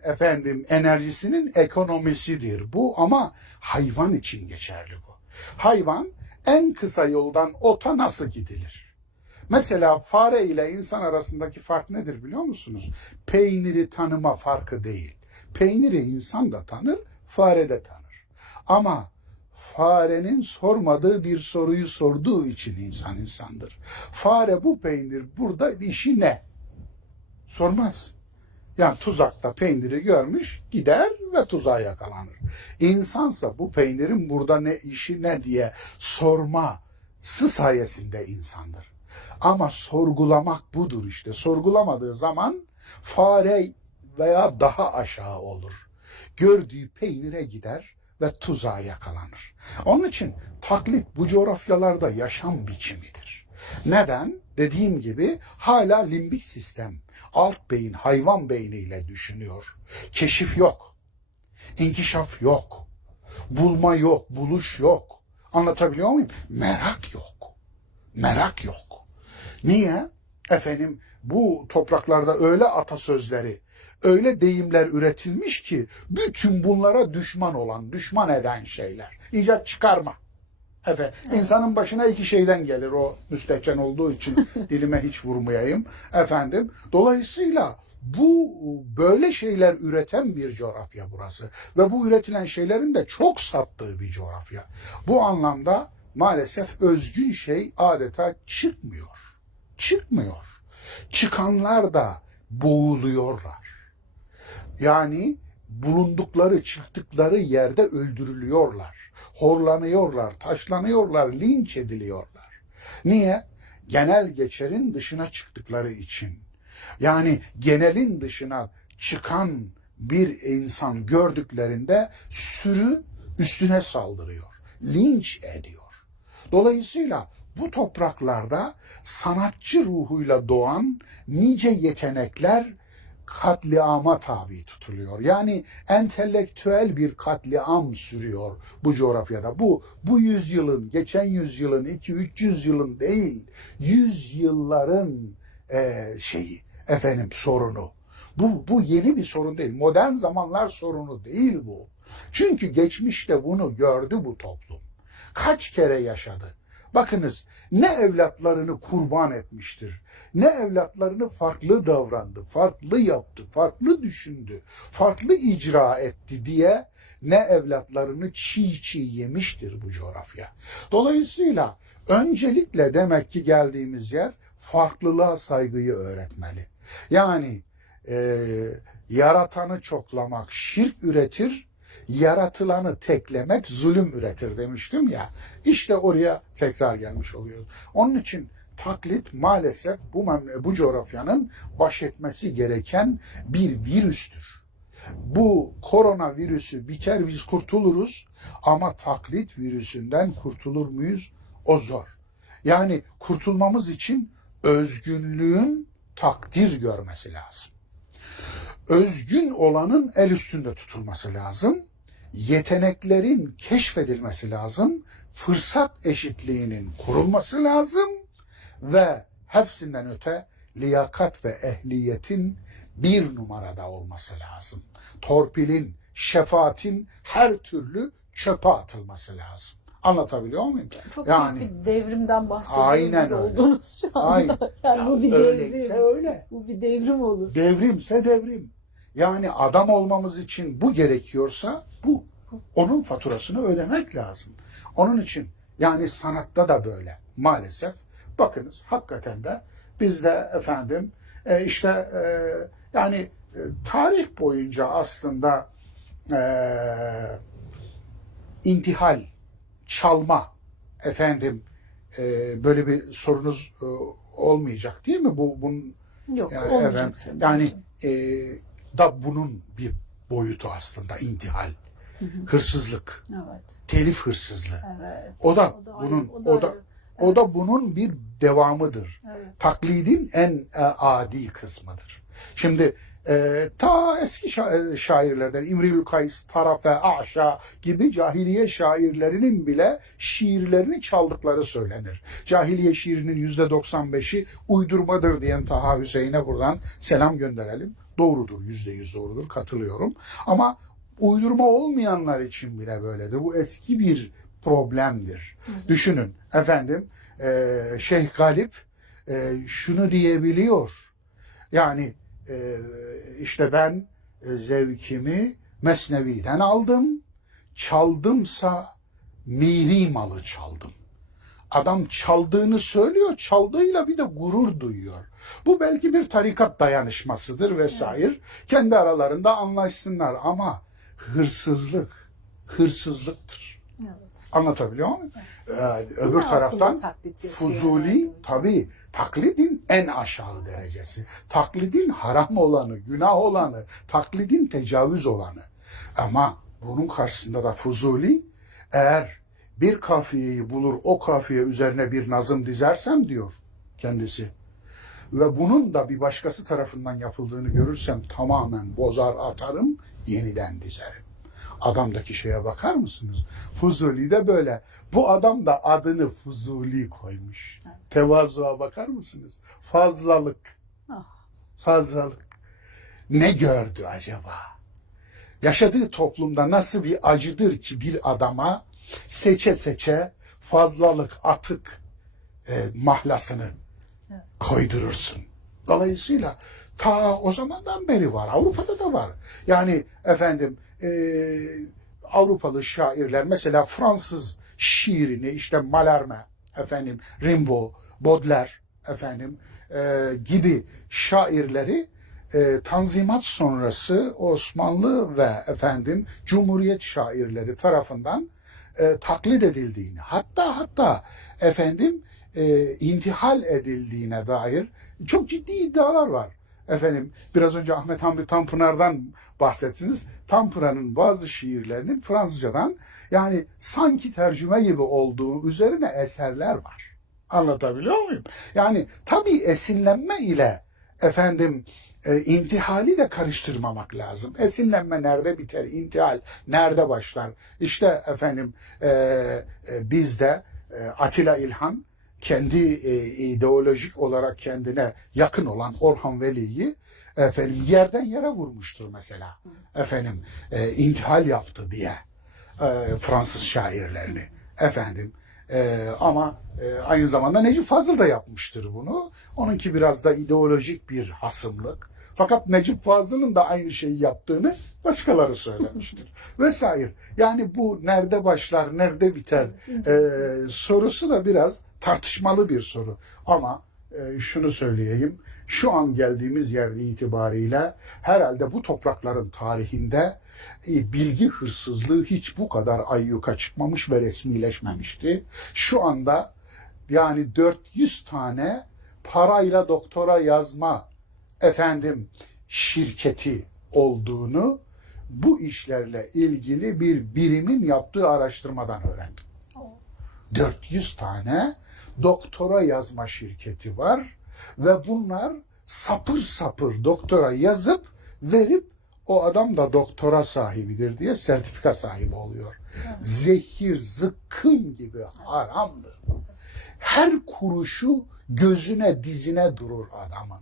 enerjisinin ekonomisidir bu ama hayvan için geçerli bu. Hayvan en kısa yoldan ota nasıl gidilir? Mesela fare ile insan arasındaki fark nedir biliyor musunuz? Peyniri tanıma farkı değil. Peyniri insan da tanır, fare de tanır. Ama farenin sormadığı bir soruyu sorduğu için insan insandır. Fare bu peynir burada işi ne? Sormaz. Yani tuzakta peyniri görmüş, gider ve tuzağa yakalanır. İnsansa bu peynirin burada ne işi ne diye sorması sayesinde insandır. Ama sorgulamak budur işte. Sorgulamadığı zaman fare veya daha aşağı olur. Gördüğü peynire gider ve tuzağa yakalanır. Onun için taklit bu coğrafyalarda yaşam biçimidir. Neden? Dediğim gibi hala limbik sistem, alt beyin, hayvan beyniyle düşünüyor. Keşif yok, inkişaf yok, bulma yok, buluş yok. Anlatabiliyor muyum? Merak yok. Merak yok. Niye? Efendim bu topraklarda öyle atasözleri, öyle deyimler üretilmiş ki bütün bunlara düşman olan, düşman eden şeyler. İcat çıkarma. Efendim, insanın başına iki şeyden gelir, o müstehcen olduğu için dilime hiç vurmayayım. Efendim, dolayısıyla bu böyle şeyler üreten bir coğrafya burası. Ve bu üretilen şeylerin de çok sattığı bir coğrafya. Bu anlamda maalesef özgün şey adeta çıkmıyor. Çıkmıyor. Çıkanlar da boğuluyorlar. Yani bulundukları, çıktıkları yerde öldürülüyorlar. Horlanıyorlar, taşlanıyorlar, linç ediliyorlar. Niye? Genel geçerin dışına çıktıkları için. Yani genelin dışına çıkan bir insan gördüklerinde sürü üstüne saldırıyor, linç ediyor. Dolayısıyla bu topraklarda sanatçı ruhuyla doğan nice yetenekler katliama tabi tutuluyor. Yani entelektüel bir katliam sürüyor bu coğrafyada. Bu yüzyılın, geçen yüzyılın, 200-300 yılın değil, yüzyılların sorunu. Bu yeni bir sorun değil. Modern zamanlar sorunu değil bu. Çünkü geçmişte bunu gördü bu toplum. Kaç kere yaşadı. Bakınız ne evlatlarını kurban etmiştir. Ne evlatlarını farklı davrandı, farklı yaptı, farklı düşündü, farklı icra etti diye ne evlatlarını çiğ çiğ yemiştir bu coğrafya. Dolayısıyla öncelikle demek ki geldiğimiz yer farklılığa saygıyı öğretmeli. Yani yaratanı çoklamak şirk üretir, yaratılanı teklemek zulüm üretir demiştim ya. İşte oraya tekrar gelmiş oluyoruz. Onun için taklit maalesef bu coğrafyanın baş etmesi gereken bir virüstür. Bu koronavirüsü biter, biz kurtuluruz ama taklit virüsünden kurtulur muyuz? O zor. Yani kurtulmamız için özgünlüğün takdir görmesi lazım. Özgün olanın el üstünde tutulması lazım. Yeteneklerin keşfedilmesi lazım. Fırsat eşitliğinin kurulması lazım. Ve hepsinden öte liyakat ve ehliyetin bir numarada olması lazım. Torpilin, şefaatin her türlü çöpe atılması lazım. Anlatabiliyor muyum? Çok yani, büyük bir devrimden bahsediyoruz. Aynen öyle. Oldunuz şu anda. Aynen. Yani bu bir Öyleyse devrim. öyle. Bu bir devrim olur. Devrimse devrim. Yani adam olmamız için bu gerekiyorsa bu. Onun faturasını ödemek lazım. Onun için yani sanatta da böyle maalesef. Bakınız hakikaten de bizde efendim tarih boyunca aslında intihal, çalma böyle bir sorunuz olmayacak değil mi? Bunun Yok, yani, olmayacak senin. Yani da bunun bir boyutu aslında intihal, hırsızlık, Evet. telif hırsızlığı. Evet. O da ayrı. bunun bir devamıdır. Evet. Taklidin en adi kısmıdır. Şimdi ta eski şairlerden İmrül Kays, Tarafe, Aşa gibi cahiliye şairlerinin bile şiirlerini çaldıkları söylenir. Cahiliye şiirinin %95'i uydurmadır diyen Taha Hüseyin'e buradan selam gönderelim. Doğrudur, %100 doğrudur, katılıyorum. Ama uydurma olmayanlar için bile böyledir. Bu eski bir problemdir. Düşünün efendim, Şeyh Galip şunu diyebiliyor. Yani işte ben zevkimi Mesnevi'den aldım, çaldımsa miri malı çaldım. Adam çaldığını söylüyor, çaldığıyla bir de gurur duyuyor. Bu belki bir tarikat dayanışmasıdır vesaire. Evet. Kendi aralarında anlaşsınlar ama hırsızlıktır. Evet. Anlatabiliyor muyum? Öbür taraftan Fuzuli tabii taklidin en aşağı derecesi. Taklidin haram olanı, günah olanı, taklidin tecavüz olanı. Ama bunun karşısında da Fuzuli eğer bir kafiyeyi bulur, o kafiye üzerine bir nazım dizersem diyor kendisi. Ve bunun da bir başkası tarafından yapıldığını görürsem tamamen bozar atarım, yeniden dizerim. Adamdaki şeye bakar mısınız? Fuzuli de böyle. Bu adam da adını Fuzuli koymuş. Tevazuğa bakar mısınız? Fazlalık. Fazlalık. Ne gördü acaba? Yaşadığı toplumda nasıl bir acıdır ki bir adama seçe seçe fazlalık, atık mahlasını koydurursun. Dolayısıyla ta o zamandan beri var. Avrupa'da da var. Yani efendim Avrupalı şairler mesela Fransız şiirini işte Mallarmé, efendim Rimbaud, Baudelaire efendim gibi şairleri Tanzimat sonrası Osmanlı ve efendim Cumhuriyet şairleri tarafından taklit edildiğini, hatta efendim intihal edildiğine dair çok ciddi iddialar var. Efendim biraz önce Ahmet Hamdi Tanpınar'dan bahsetsiniz. Tanpınar'ın bazı şiirlerinin Fransızcadan yani sanki tercüme gibi olduğu üzerine eserler var. Anlatabiliyor muyum? Yani tabii esinlenme ile efendim intihali de karıştırmamak lazım. Esinlenme nerede biter, intihal nerede başlar? İşte efendim bizde Atilla İlhan kendi ideolojik olarak kendine yakın olan Orhan Veli'yi efendim yerden yere vurmuştur mesela. Efendim intihal yaptı diye Fransız şairlerini efendim. Ama aynı zamanda Necip Fazıl da yapmıştır bunu. Onunki biraz da ideolojik bir hasımlık. Fakat Necip Fazıl'ın da aynı şeyi yaptığını başkaları söylemiştir. Vesaire. Yani bu nerede başlar, nerede biter sorusu da biraz tartışmalı bir soru. Ama şunu söyleyeyim. Şu an geldiğimiz yer itibariyle herhalde bu toprakların tarihinde bilgi hırsızlığı hiç bu kadar ayyuka çıkmamış ve resmileşmemişti. Şu anda yani 400 tane parayla doktora yazma efendim şirketi olduğunu bu işlerle ilgili bir birimin yaptığı araştırmadan öğrendim. 400 tane doktora yazma şirketi var ve bunlar sapır sapır doktora yazıp verip o adam da doktora sahibidir diye sertifika sahibi oluyor. Evet. Zehir, zıkkım gibi haramdır. Her kuruşu gözüne dizine durur adamın.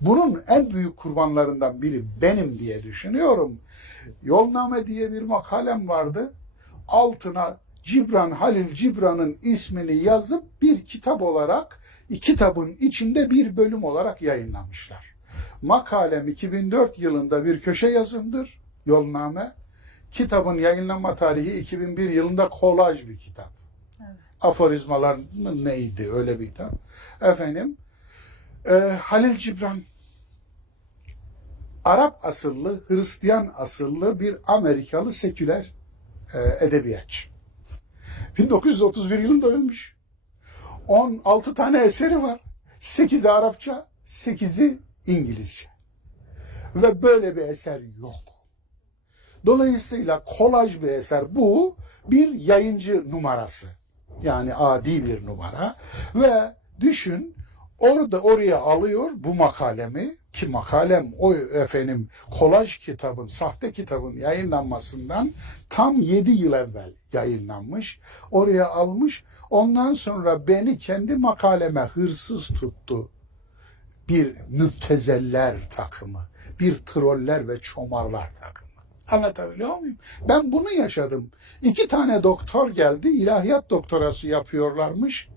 Bunun en büyük kurbanlarından biri benim diye düşünüyorum. Yolname diye bir makalem vardı. Altına Halil Cibran'ın ismini yazıp bir kitap olarak, kitabın içinde bir bölüm olarak yayınlamışlar. Makalem 2004 yılında bir köşe yazımdır, Yolname. Kitabın yayınlanma tarihi 2001 yılında kolaj bir kitap. Evet. Aforizmalar neydi öyle bir kitap. Efendim, Halil Cibran, Arap asıllı, Hristiyan asıllı bir Amerikalı seküler edebiyatçı. 1931 yılında ölmüş. 16 tane eseri var. 8'i Arapça, 8'i İngilizce. Ve böyle bir eser yok. Dolayısıyla kolaj bir eser. Bu bir yayıncı numarası. Yani adi bir numara. Ve düşün, oraya alıyor bu makalemi, ki makalem o efendim kolaj kitabın, sahte kitabın yayınlanmasından tam 7 yıl evvel yayınlanmış. Oraya almış. Ondan sonra beni kendi makaleme hırsız tuttu. Bir müptezeller takımı, bir troller ve çomarlar takımı. Anlatabiliyor muyum? Ben bunu yaşadım. 2 tane doktor geldi, ilahiyat doktorası yapıyorlarmış.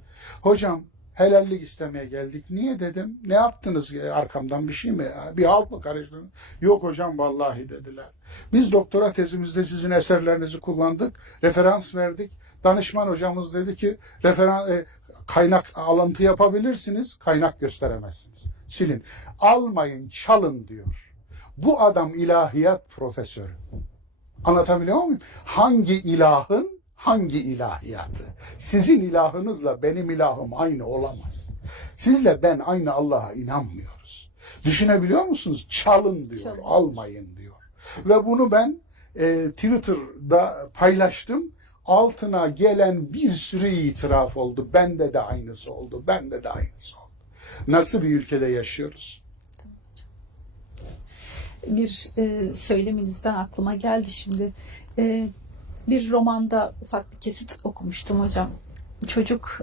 Hocam, helallik istemeye geldik. Niye dedim? Ne yaptınız? Arkamdan bir şey mi? Bir halt mı karıştırdınız? Yok hocam vallahi dediler. Biz doktora tezimizde sizin eserlerinizi kullandık. Referans verdik. Danışman hocamız dedi ki kaynak alıntı yapabilirsiniz. Kaynak gösteremezsiniz. Silin. Almayın, çalın diyor. Bu adam ilahiyat profesörü. Anlatabiliyor muyum? Hangi ilahın hangi ilahiyatı? Sizin ilahınızla benim ilahım aynı olamaz. Sizle ben aynı Allah'a inanmıyoruz. Düşünebiliyor musunuz? Çalın diyor, çalın. Almayın diyor. Ve bunu ben Twitter'da paylaştım. Altına gelen bir sürü itiraf oldu. Bende de aynısı oldu, bende de aynısı oldu. Nasıl bir ülkede yaşıyoruz? Bir söyleminizden aklıma geldi şimdi. Bir romanda ufak bir kesit okumuştum hocam. Çocuk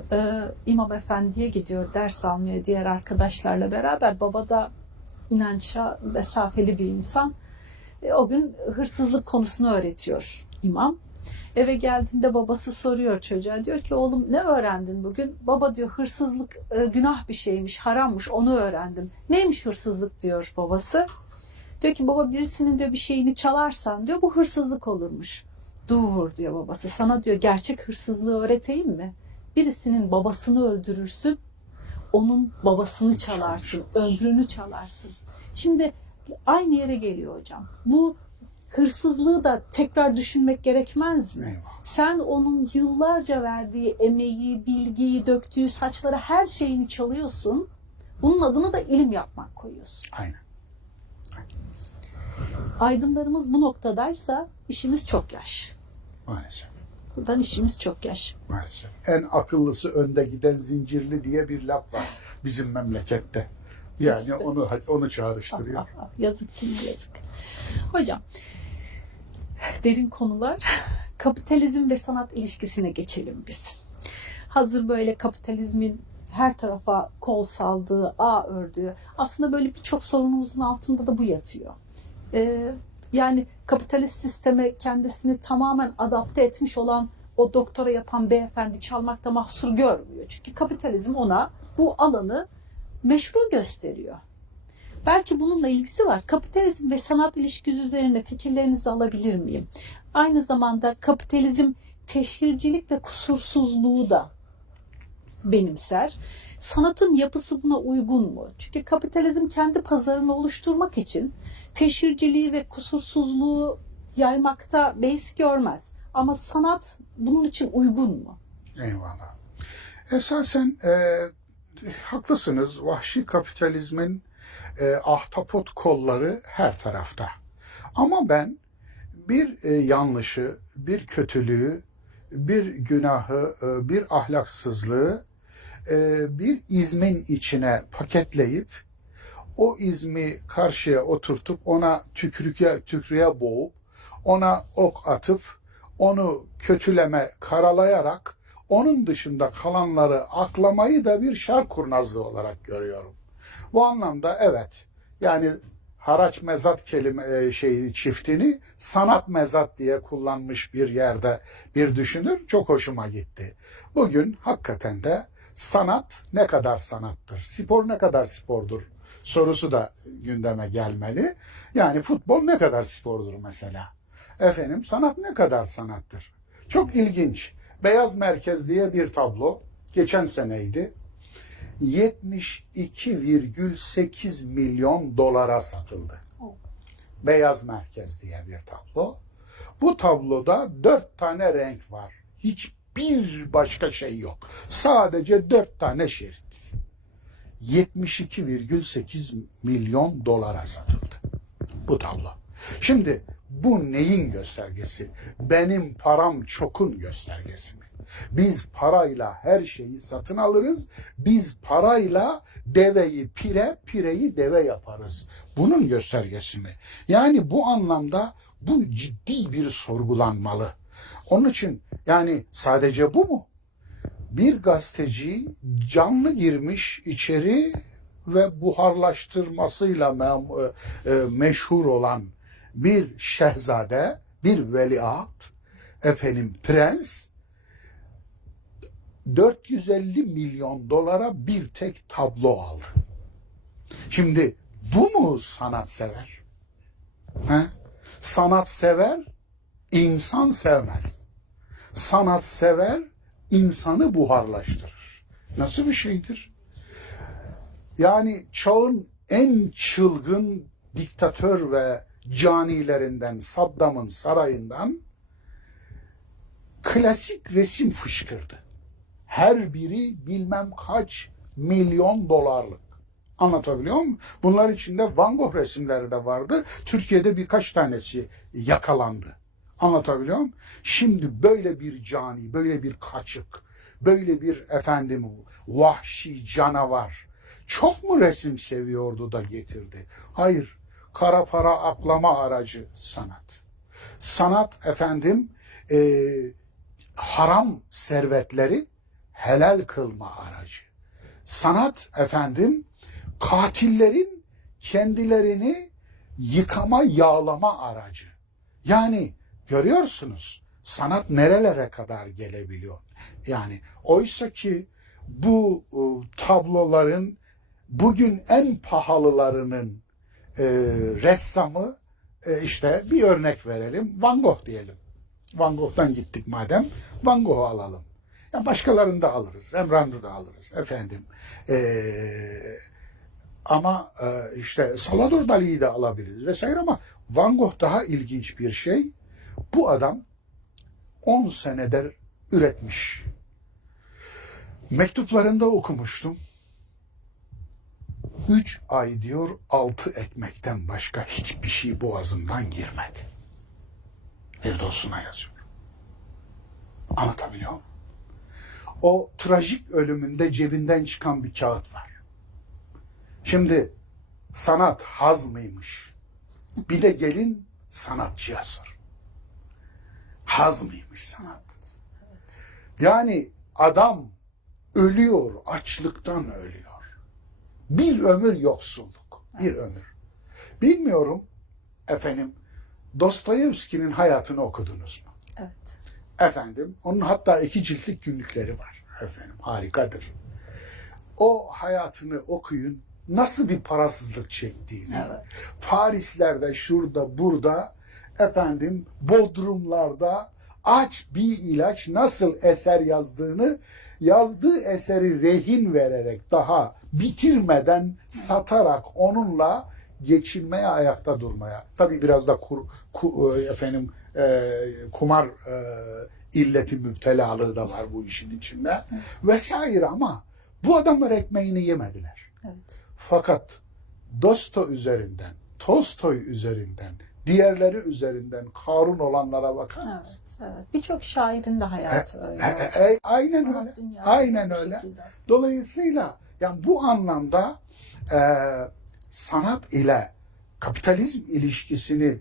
İmam Efendi'ye gidiyor ders almaya diğer arkadaşlarla beraber. Baba da inança mesafeli bir insan. O gün hırsızlık konusunu öğretiyor imam. Eve geldiğinde babası soruyor çocuğa. Diyor ki oğlum ne öğrendin bugün? Baba diyor hırsızlık günah bir şeymiş, harammış, onu öğrendim. Neymiş hırsızlık diyor babası. Diyor ki baba birisinin diyor bir şeyini çalarsan diyor bu hırsızlık olurmuş. Dur diyor babası, sana diyor gerçek hırsızlığı öğreteyim mi? Birisinin babasını öldürürsün, onun babasını çalarsın, ömrünü çalarsın. Şimdi aynı yere geliyor hocam. Bu hırsızlığı da tekrar düşünmek gerekmez mi? Eyvallah. Sen onun yıllarca verdiği emeği, bilgiyi, döktüğü saçları, her şeyini çalıyorsun. Bunun adını da ilim yapmak koyuyorsun. Aynen. Aydınlarımız bu noktadaysa işimiz çok yaş. Maalesef. Buradan işimiz çok yaş. Maalesef. En akıllısı önde giden zincirli diye bir laf var bizim memlekette. Yani İşte. onu çağrıştırıyor. Yazık kime yazık. Hocam, derin konular. Kapitalizm ve sanat ilişkisine geçelim biz. Hazır böyle kapitalizmin her tarafa kol saldığı, ağ ördüğü, aslında böyle birçok sorunumuzun altında da bu yatıyor. Yani kapitalist sisteme kendisini tamamen adapte etmiş olan o doktora yapan beyefendi çalmakta mahsur görmüyor. Çünkü kapitalizm ona bu alanı meşru gösteriyor. Belki bununla ilgisi var. Kapitalizm ve sanat ilişkisi üzerine fikirlerinizi alabilir miyim? Aynı zamanda kapitalizm teşhircilik ve kusursuzluğu da benimser. Sanatın yapısı buna uygun mu? Çünkü kapitalizm kendi pazarını oluşturmak için teşhirciliği ve kusursuzluğu yaymakta beis görmez. Ama sanat bunun için uygun mu? Eyvallah. Esasen haklısınız. Vahşi kapitalizmin ahtapot kolları her tarafta. Ama ben bir yanlışı, bir kötülüğü, bir günahı, bir ahlaksızlığı bir izmin içine paketleyip o izmi karşıya oturtup ona tükrüğe boğup ona ok atıp onu kötüleme, karalayarak onun dışında kalanları aklamayı da bir şer kurnazlığı olarak görüyorum. Bu anlamda evet, yani haraç mezat çiftini sanat mezat diye kullanmış bir yerde bir düşünür, çok hoşuma gitti. Bugün hakikaten de sanat ne kadar sanattır, spor ne kadar spordur sorusu da gündeme gelmeli. Yani futbol ne kadar spordur mesela? Efendim sanat ne kadar sanattır? Çok ilginç. Beyaz Merkez diye bir tablo geçen seneydi. 72,8 milyon dolara satıldı. Beyaz Merkez diye bir tablo. Bu tabloda 4 tane renk var. Hiçbir başka şey yok. Sadece 4 tane şerit. 72,8 milyon dolara satıldı bu tablo. Şimdi bu neyin göstergesi? Benim param çokun göstergesi mi? Biz parayla her şeyi satın alırız. Biz parayla deveyi pire, pireyi deve yaparız. Bunun göstergesi mi? Yani bu anlamda bu ciddi bir sorgulanmalı. Onun için yani sadece bu mu? Bir gazeteci canlı girmiş içeri ve buharlaştırmasıyla meşhur olan bir şehzade, bir veliaht, prens 450 milyon dolara bir tek tablo aldı. Şimdi bu mu sanatsever? Sanatsever insan sevmez. Sanatsever insanı buharlaştırır. Nasıl bir şeydir? Yani çağın en çılgın diktatör ve canilerinden, Saddam'ın sarayından klasik resim fışkırdı. Her biri bilmem kaç milyon dolarlık. Anlatabiliyor muyum? Bunlar içinde Van Gogh resimleri de vardı. Türkiye'de birkaç tanesi yakalandı. Anlatabiliyor muyum? Şimdi böyle bir cani, böyle bir kaçık, böyle bir vahşi canavar çok mu resim seviyordu da getirdi? Hayır. Kara para aklama aracı sanat. Sanat efendim haram servetleri helal kılma aracı. Sanat efendim katillerin kendilerini yıkama, yağlama aracı. Yani görüyorsunuz sanat nerelere kadar gelebiliyor. Yani oysa ki bu tabloların bugün en pahalılarının ressamı işte bir örnek verelim. Van Gogh diyelim. Van Gogh'tan gittik madem. Van Gogh'u alalım. Ya başkalarını da alırız. Rembrandt'ı da alırız efendim. Ama işte Salvador Dali'yi de alabiliriz vesaire ama Van Gogh daha ilginç bir şey. Bu adam 10 senedir üretmiş. Mektuplarında okumuştum. 3 ay diyor 6 ekmekten başka hiçbir şey boğazımdan girmedi. Bir dostuna yazıyor. Anlatabiliyor muyum? O trajik ölümünde cebinden çıkan bir kağıt var. Şimdi sanat haz mıymış? Bir de gelin sanatçıya sor. Haz mıymış sanat? Yani adam ölüyor, açlıktan ölüyor. Bir ömür yoksulluk, bir ömür. Bilmiyorum efendim, Dostoyevski'nin hayatını okudunuz mu? Evet. Efendim, onun hatta 2 ciltlik günlükleri var. Efendim, harikadır. O hayatını okuyun, nasıl bir parasızlık çektiğini, Parislerde, şurada, burada, efendim, Bodrumlarda aç bir ilaç nasıl eser yazdığını, yazdığı eseri rehin vererek daha bitirmeden satarak onunla geçinmeye, ayakta durmaya. Tabii biraz da kumar illeti müptelalığı da var bu işin içinde vesaire ama bu adamlar ekmeğini yemediler. Evet. Fakat Dosto üzerinden, Tolstoy üzerinden, diğerleri üzerinden Karun olanlara bakar mısınız? Evet, evet. Birçok şairin de hayatı öyle. Aynen öyle. Aynen öyle. Dolayısıyla yani bu anlamda sanat ile kapitalizm ilişkisini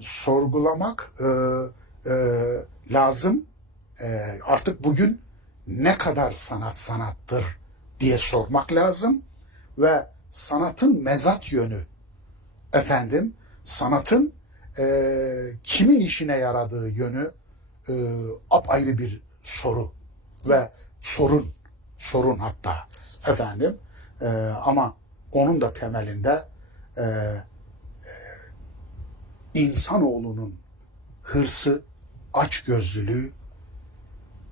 sorgulamak lazım. Artık bugün ne kadar sanat sanattır diye sormak lazım ve sanatın mezat yönü, efendim sanatın kimin işine yaradığı yönü apayrı bir soru ve sorun hatta efendim ama onun da temelinde insanoğlunun hırsı, açgözlülüğü,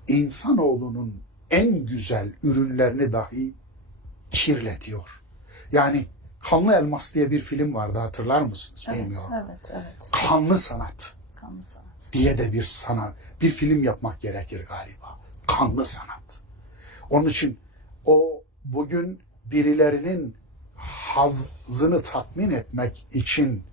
insanoğlunun en güzel ürünlerini dahi kirletiyor. Yani Kanlı Elmas diye bir film vardı, hatırlar mısınız? Evet, bilmiyorum. Evet. Kanlı sanat. Kanlı sanat. Diye de bir film yapmak gerekir galiba. Kanlı sanat. Onun için o bugün birilerinin hazzını tatmin etmek için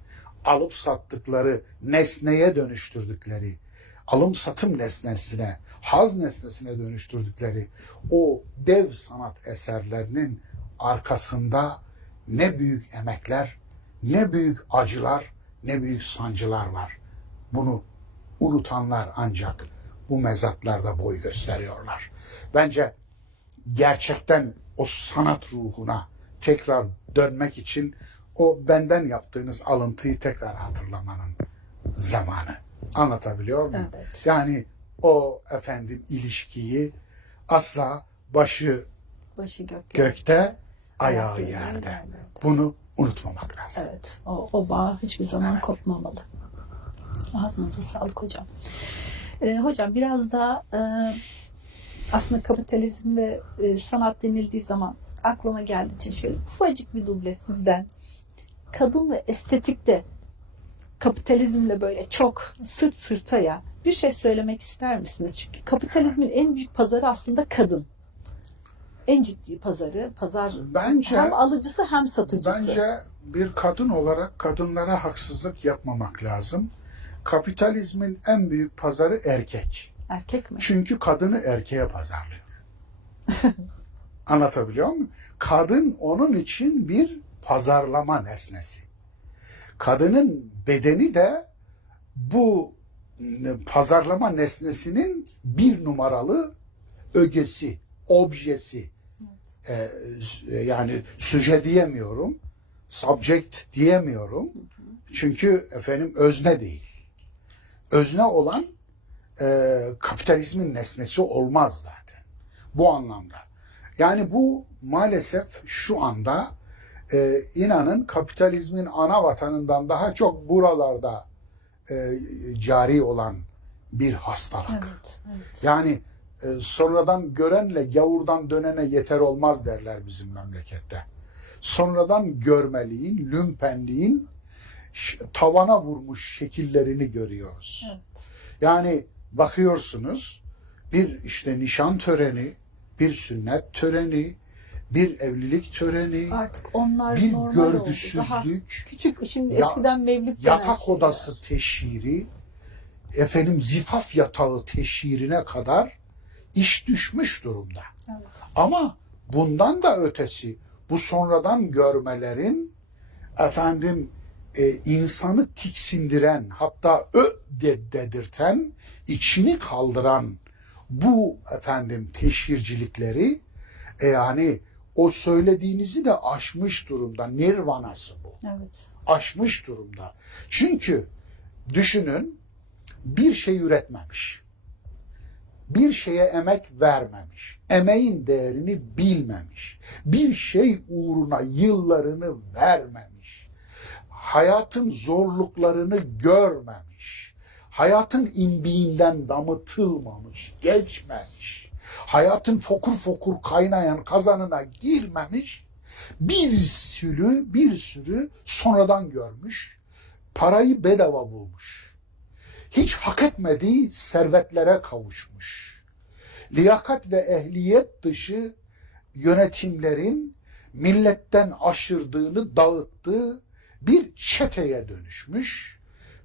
alıp sattıkları, nesneye dönüştürdükleri, alım satım nesnesine, haz nesnesine dönüştürdükleri o dev sanat eserlerinin arkasında ne büyük emekler, ne büyük acılar, ne büyük sancılar var. Bunu unutanlar ancak bu mezatlarda boy gösteriyorlar. Bence gerçekten o sanat ruhuna tekrar dönmek için o benden yaptığınız alıntıyı tekrar hatırlamanın zamanı. Anlatabiliyor muyum? Evet. Yani o efendim ilişkiyi asla başı gökte, ayağı yerde. Bunu unutmamak lazım. Evet. O bağ hiçbir zaman kopmamalı. Ağzınıza sağlık hocam. Hocam biraz daha aslında kapitalizm ve sanat denildiği zaman aklıma geldiği için şöyle ufacık bir duble sizden. Kadın ve estetikte kapitalizmle böyle çok sırt sırtaya bir şey söylemek ister misiniz? Çünkü kapitalizmin en büyük pazarı aslında kadın. En ciddi pazar Bence, hem alıcısı hem satıcısı. Bence bir kadın olarak kadınlara haksızlık yapmamak lazım. Kapitalizmin en büyük pazarı erkek. Erkek mi? Çünkü kadını erkeğe pazarlıyor. Anlatabiliyor muyum? Kadın onun için bir pazarlama nesnesi. Kadının bedeni de bu pazarlama nesnesinin bir numaralı ögesi, objesi, yani suje diyemiyorum, subject diyemiyorum. Çünkü efendim özne değil. Özne olan kapitalizmin nesnesi olmaz zaten. Bu anlamda. Yani bu maalesef şu anda inanın kapitalizmin ana vatanından daha çok buralarda cari olan bir hastalık. Evet, evet. Yani sonradan görenle gavurdan dönene yeter olmaz derler bizim memlekette. Sonradan görmeliğin, lümpenliğin tavana vurmuş şekillerini görüyoruz. Evet. Yani bakıyorsunuz bir işte nişan töreni, bir sünnet töreni, bir evlilik töreni, Artık onlar bir normal oldu. Daha görgüsüzlük, küçük, şimdi eskiden mevlid denen yatak şeyler. odası teşhiri, efendim zifaf yatağı teşhirine kadar iş düşmüş durumda. Evet. Ama bundan da ötesi bu sonradan görmelerin efendim insanı tiksindiren, hatta dedirten, içini kaldıran bu efendim teşhircilikleri yani o söylediğinizi de aşmış durumda. Nirvanası bu. Evet. Aşmış durumda. Çünkü düşünün, bir şey üretmemiş. Bir şeye emek vermemiş. Emeğin değerini bilmemiş. Bir şey uğruna yıllarını vermemiş. Hayatın zorluklarını görmemiş. Hayatın imbiğinden damıtılmamış, geçmemiş. Hayatın fokur fokur kaynayan kazanına girmemiş. Bir sürü sonradan görmüş. Parayı bedava bulmuş. Hiç hak etmediği servetlere kavuşmuş. Liyakat ve ehliyet dışı yönetimlerin milletten aşırdığını dağıttığı bir çeteye dönüşmüş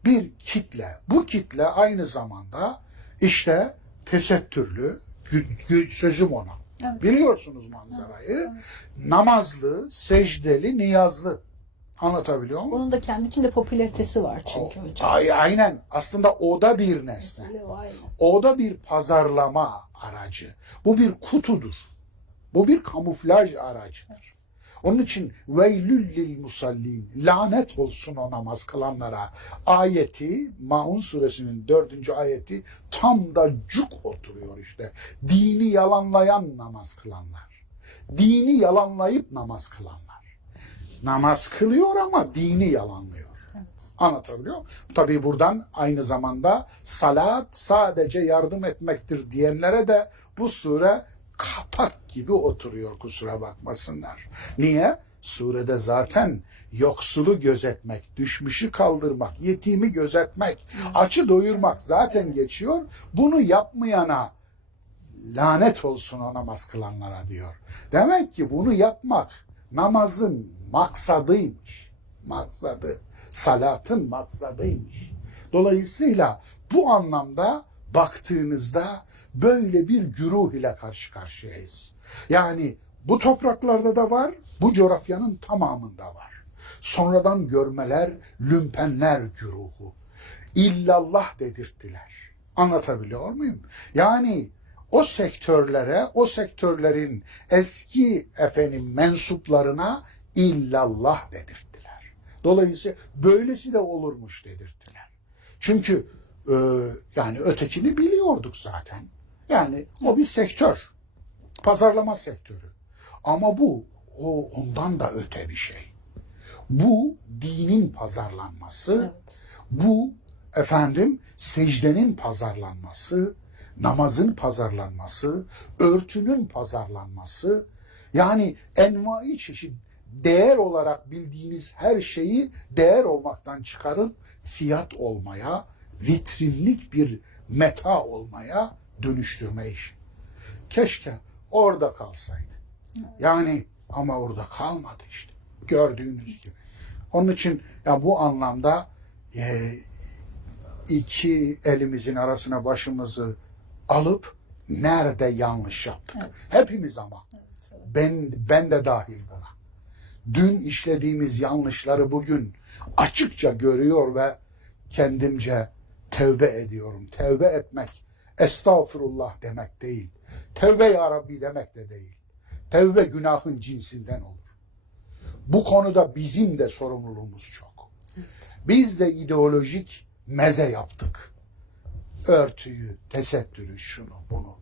bir kitle. Bu kitle aynı zamanda işte tesettürlü, sözüm ona. Evet. Biliyorsunuz manzarayı. Evet. Namazlı, secdeli, niyazlı. Anlatabiliyor muyum? Onun da kendi içinde popülaritesi var çünkü hocam. Aynen. Aslında o da bir nesne. Mesele o, aynen. O da bir pazarlama aracı. Bu bir kutudur. Bu bir kamuflaj aracıdır. Onun için veylül lil musallin, lanet olsun o namaz kılanlara ayeti, Maun suresinin 4. ayeti tam da cuk oturuyor işte. Dini yalanlayan namaz kılanlar. Dini yalanlayıp namaz kılanlar. Namaz kılıyor ama dini yalanlıyor. Evet. Anlatabiliyor muyum? Tabii buradan aynı zamanda salat sadece yardım etmektir diyenlere de bu sure kapak gibi oturuyor, kusura bakmasınlar. Niye? Surede zaten yoksulu gözetmek, düşmüşü kaldırmak, yetimi gözetmek, açı doyurmak zaten geçiyor. Bunu yapmayana lanet olsun o namaz kılanlara diyor. Demek ki bunu yapmak namazın maksadıymış. Maksadı. Salatın maksadıymış. Dolayısıyla bu anlamda baktığınızda böyle bir güruh ile karşı karşıyayız. Yani bu topraklarda da var, bu coğrafyanın tamamında var. Sonradan görmeler, lümpenler güruhu. İllallah dedirttiler. Anlatabiliyor muyum? Yani o sektörlere, o sektörlerin eski mensuplarına illallah dedirttiler. Dolayısıyla böylesi de olurmuş dedirttiler. Çünkü yani ötekini biliyorduk zaten. Yani o bir sektör. Pazarlama sektörü. Ama bu ondan da öte bir şey. Bu dinin pazarlanması. Evet. Bu secdenin pazarlanması, namazın pazarlanması, örtünün pazarlanması, yani envai çeşit değer olarak bildiğiniz her şeyi değer olmaktan çıkarıp fiyat olmaya, vitrinlik bir meta olmaya dönüştürme işi. Keşke orada kalsaydı. Yani ama orada kalmadı işte. Gördüğünüz gibi. Onun için ya bu anlamda iki elimizin arasına başımızı alıp nerede yanlış yaptık? Evet. Hepimiz ama. Evet. Ben de dahil buna. Dün işlediğimiz yanlışları bugün açıkça görüyor ve kendimce tevbe ediyorum. Tevbe etmek estağfurullah demek değil. Tevbe ya Rabbi demek de değil. Tevbe günahın cinsinden olur. Bu konuda bizim de sorumluluğumuz çok. Biz de ideolojik meze yaptık. Örtüyü, tesettürü, şunu, bunu.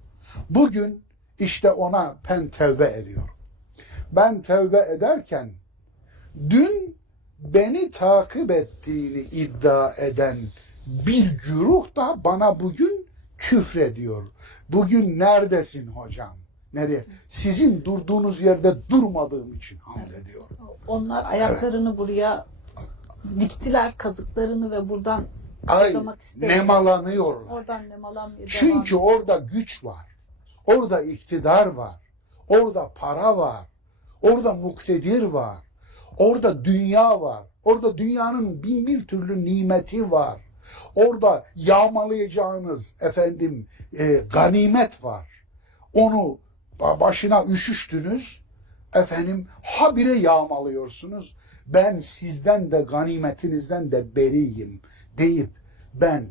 Bugün işte ona ben tevbe ediyorum. Ben tevbe ederken dün beni takip ettiğini iddia eden bir güruh da bana bugün küfrediyor. Bugün neredesin hocam? Nereye? Sizin durduğunuz yerde durmadığım için hamlediyor. Onlar ayaklarını buraya diktiler, kazıklarını ve buradan Ay, atlamak istemiyorlar. nemalanıyorlar. Oradan nemalanmaya Çünkü orada güç var. Orada iktidar var. Orada para var. Orada muktedir var. Orada dünya var. Orada dünyanın bin bir türlü nimeti var. Orada yağmalayacağınız ganimet var. Onu başına üşüştünüz, habire yağmalıyorsunuz. Ben sizden de ganimetinizden de beriyim deyip ben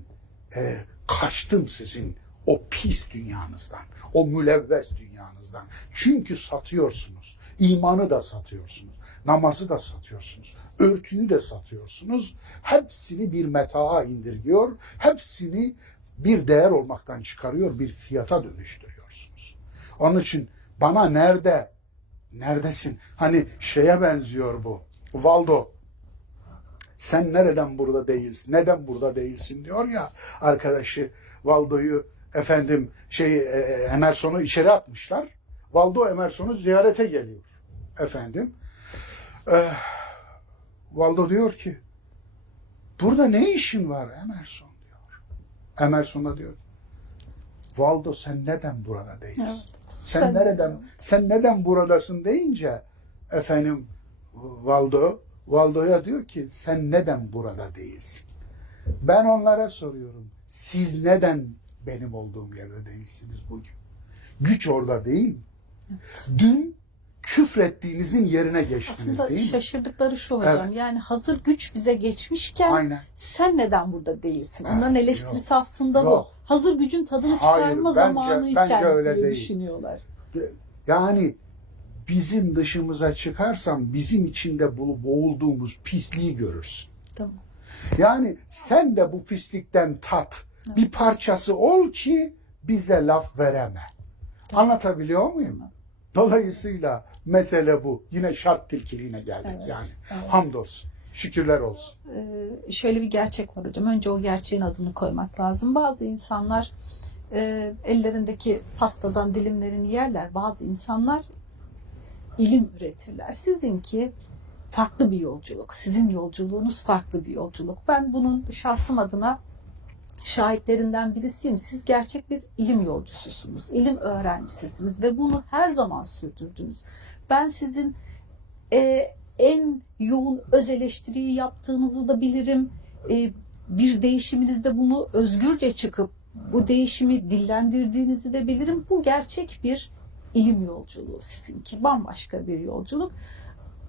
kaçtım sizin o pis dünyanızdan, o mülevves dünyanızdan. Çünkü satıyorsunuz. İmanı da satıyorsunuz. Namazı da satıyorsunuz. Örtüyü de satıyorsunuz. Hepsini bir metaa indirgiyor. Hepsini bir değer olmaktan çıkarıyor, bir fiyata dönüştürüyorsunuz. Onun için bana neredesin? Hani şeye benziyor bu. Valdo, sen nereden burada değilsin? Neden burada değilsin diyor ya arkadaşı Valdo'yu Emerson'u içeri atmışlar. Valdo Emerson'u ziyarete geliyor. Valdo diyor ki burada ne işin var Emerson diyor. Emerson da diyor Valdo sen neden burada değilsin? Evet. Sen neden buradasın deyince Valdo'ya diyor ki sen neden burada değilsin? Ben onlara soruyorum. Siz neden benim olduğum yerde değilsiniz bugün? Güç orada değil mi? Evet. Dün küfrettiğinizin yerine geçtiniz aslında değil mi? Şaşırdıkları şu hocam. Evet. Yani hazır güç bize geçmişken aynen. Sen neden burada değilsin? Evet, onların eleştirisi yok, aslında yok. bu. Hazır gücün tadını çıkarma zamanıyken diye düşünüyorlar. Yani bizim dışımıza çıkarsan bizim içinde boğulduğumuz pisliği görürsün. Tamam. Yani sen de bu pislikten tat. Evet. Bir parçası ol ki bize laf vereme. Tamam. Anlatabiliyor muyum? Tamam. Dolayısıyla mesele bu. Yine şart tilkiliğine geldik yani. Evet. Hamdolsun. Şükürler olsun. Şöyle bir gerçek var hocam. Önce o gerçeğin adını koymak lazım. Bazı insanlar ellerindeki pastadan dilimlerini yerler. Bazı insanlar ilim üretirler. Sizinki farklı bir yolculuk. Sizin yolculuğunuz farklı bir yolculuk. Ben bunun şahsım adına şahitlerinden birisiyim. Siz gerçek bir ilim yolcususunuz. İlim öğrencisisiniz ve bunu her zaman sürdürdünüz. Ben sizin en yoğun öz eleştiriyi yaptığınızı da bilirim. Bir değişiminizde bunu özgürce çıkıp bu değişimi dillendirdiğinizi de bilirim. Bu gerçek bir ilim yolculuğu sizinki. Bambaşka bir yolculuk.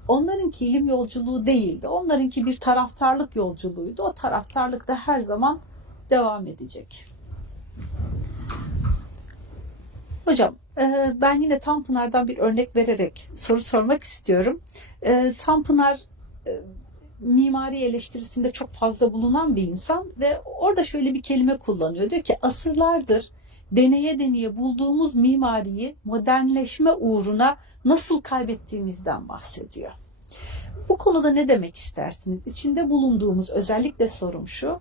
Onlarınki ilim yolculuğu değildi. Onlarınki bir taraftarlık yolculuğuydu. O taraftarlık da her zaman devam edecek. Hocam ben yine Tanpınar'dan bir örnek vererek soru sormak istiyorum. Tanpınar mimari eleştirisinde çok fazla bulunan bir insan ve orada şöyle bir kelime kullanıyor. Diyor ki asırlardır deneye deneye bulduğumuz mimariyi modernleşme uğruna nasıl kaybettiğimizden bahsediyor. Bu konuda ne demek istersiniz? İçinde bulunduğumuz, özellikle sorum şu,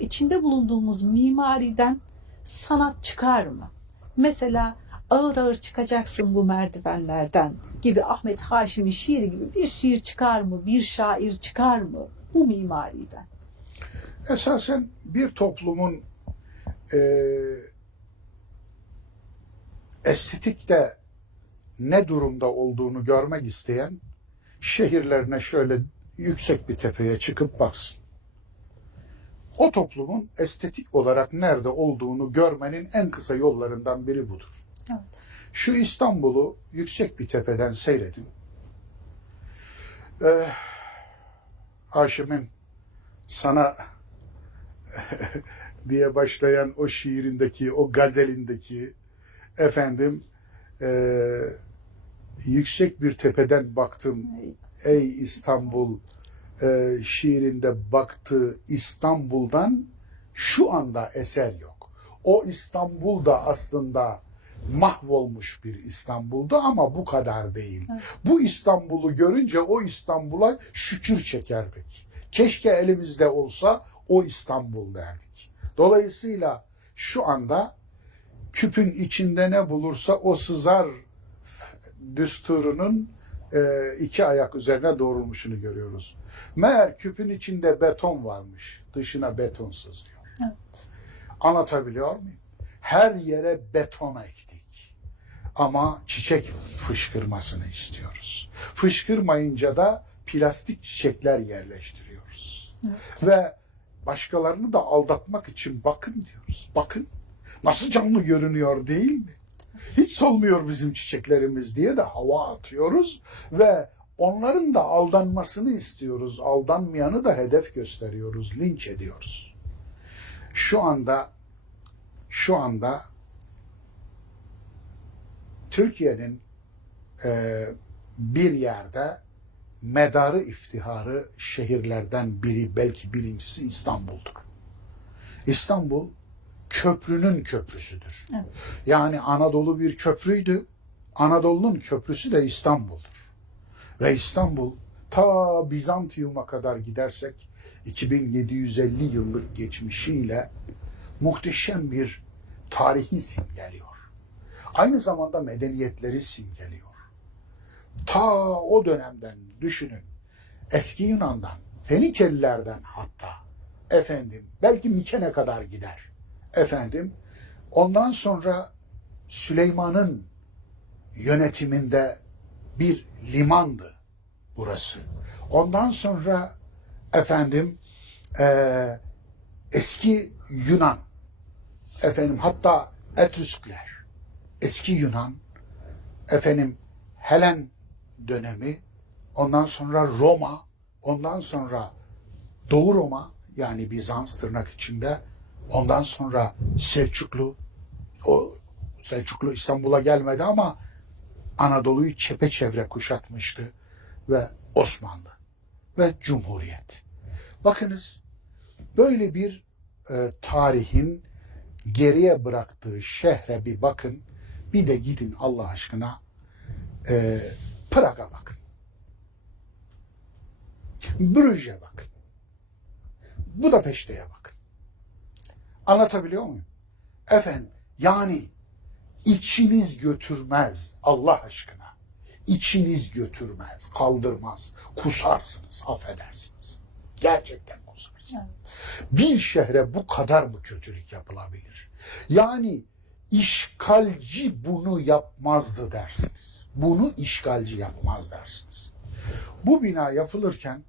içinde bulunduğumuz mimariden sanat çıkar mı? Mesela ağır ağır çıkacaksın bu merdivenlerden gibi Ahmet Haşim'in şiiri gibi bir şiir çıkar mı? Bir şair çıkar mı bu mimariden? Esasen bir toplumun estetikte ne durumda olduğunu görmek isteyen şehirlerine şöyle yüksek bir tepeye çıkıp baksın. O toplumun estetik olarak nerede olduğunu görmenin en kısa yollarından biri budur. Evet. Şu İstanbul'u yüksek bir tepeden seyredin. Haşim'in sana diye başlayan o şiirindeki, o gazelindeki efendim yüksek bir tepeden baktım ey İstanbul şiirinde baktığı İstanbul'dan şu anda eser yok. O İstanbul da aslında mahvolmuş bir İstanbul'du ama bu kadar değil. Evet. Bu İstanbul'u görünce o İstanbul'a şükür çekerdik. Keşke elimizde olsa o İstanbul derdik. Dolayısıyla şu anda küpün içinde ne bulursa o sızar düsturunun iki ayak üzerine doğrulmuşunu görüyoruz. Meğer küpün içinde beton varmış. Dışına beton sızıyor. Evet. Anlatabiliyor muyum? Her yere beton ektik. Ama çiçek fışkırmasını istiyoruz. Fışkırmayınca da plastik çiçekler yerleştiriyoruz. Evet. Ve başkalarını da aldatmak için bakın diyoruz. Bakın nasıl canlı görünüyor değil mi? Hiç solmuyor bizim çiçeklerimiz diye de hava atıyoruz ve onların da aldanmasını istiyoruz. Aldanmayanı da hedef gösteriyoruz, linç ediyoruz. Şu anda Türkiye'nin bir yerde medarı iftiharı şehirlerden biri, belki birincisi İstanbul'dur. İstanbul köprünün köprüsüdür. Evet. Yani Anadolu bir köprüydü. Anadolu'nun köprüsü de İstanbul'dur. Ve İstanbul ta Bizantium'a kadar gidersek 2750 yıllık geçmişiyle muhteşem bir tarihi simgeliyor. Aynı zamanda medeniyetleri simgeliyor. Ta o dönemden düşünün. Eski Yunan'dan, Fenikelilerden hatta belki Miken'e kadar gider. Ondan sonra Süleyman'ın yönetiminde bir limandı burası. Ondan sonra eski Yunan, hatta Etrüskler, eski Yunan, Helen dönemi, ondan sonra Roma, ondan sonra Doğu Roma, yani Bizans tırnak içinde, ondan sonra Selçuklu, o Selçuklu İstanbul'a gelmedi ama Anadolu'yu çepeçevre kuşatmıştı ve Osmanlı ve Cumhuriyet. Bakınız böyle bir tarihin geriye bıraktığı şehre bir bakın, bir de gidin Allah aşkına Prag'a bakın. Brüj'e bakın. Budapeşte'ye bakın. Anlatabiliyor muyum? Yani içiniz götürmez Allah aşkına. İçiniz götürmez, kaldırmaz. Kusarsınız, affedersiniz. Gerçekten kusarsınız. Evet. Bir şehre bu kadar mı kötülük yapılabilir? Yani işgalci bunu yapmazdı dersiniz. Bunu işgalci yapmaz dersiniz. Bu bina yapılırken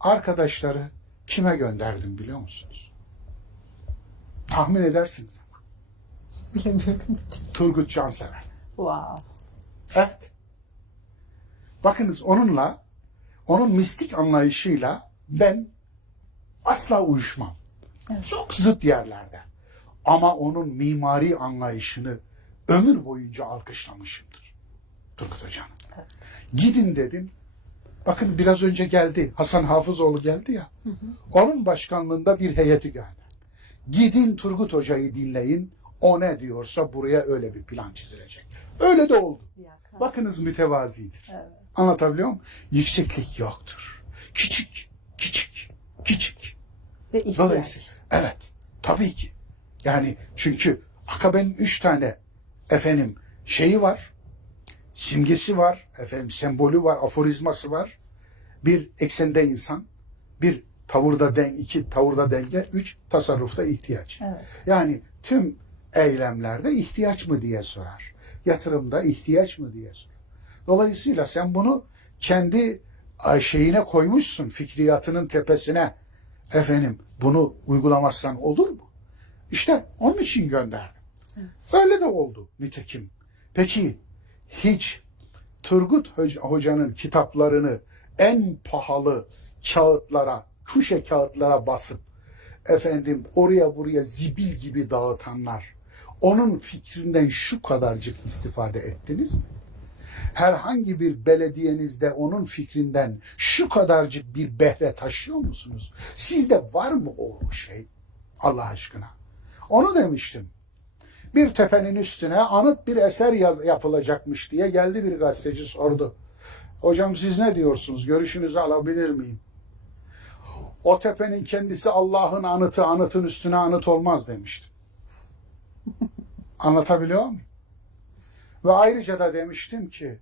arkadaşları kime gönderdim biliyor musunuz? Tahmin edersiniz. Bilemiyorum. Turgut Cansever. Wow. Evet. Bakınız onun mistik anlayışıyla ben asla uyuşmam. Evet. Çok zıt yerlerde. Ama onun mimari anlayışını ömür boyunca alkışlamışımdır. Turgut Hoca'nın. Evet. Gidin dedim. Bakın biraz önce geldi. Hasan Hafızoğlu geldi ya. Hı hı. Onun başkanlığında bir heyeti geldi. Gidin Turgut Hoca'yı dinleyin. O ne diyorsa buraya öyle bir plan çizilecek. Öyle de oldu. Bakınız mütevazidir. Evet. Anlatabiliyor muyum? Yükseklik yoktur. Küçük. Ve ihtiyaç. Evet. Tabii ki. Yani çünkü Akabe'nin 3 tane şeyi var. Simgesi var. Sembolü var. Aforizması var. Bir eksende insan. Bir iki tavırda denge. 3 tasarrufta ihtiyaç. Evet. Yani tüm eylemlerde ihtiyaç mı diye sorar. Yatırımda ihtiyaç mı diye sorar. Dolayısıyla sen bunu kendi şeyine koymuşsun, fikriyatının tepesine. Bunu uygulamazsan olur mu? İşte onun için gönderdim. Evet. Öyle de oldu nitekim. Peki hiç Turgut Hoca'nın kitaplarını en pahalı kağıtlara, kuşe kağıtlara basıp efendim oraya buraya zibil gibi dağıtanlar, onun fikrinden şu kadarcık istifade ettiniz mi? Herhangi bir belediyenizde onun fikrinden şu kadarcık bir behre taşıyor musunuz? Sizde var mı o şey? Allah aşkına. Onu demiştim. Bir tepenin üstüne anıt bir eser yapılacakmış diye geldi bir gazeteci sordu. Hocam siz ne diyorsunuz? Görüşünüzü alabilir miyim? O tepenin kendisi Allah'ın anıtı, anıtın üstüne anıt olmaz demiştim. Anlatabiliyor muyum? Ve ayrıca da demiştim ki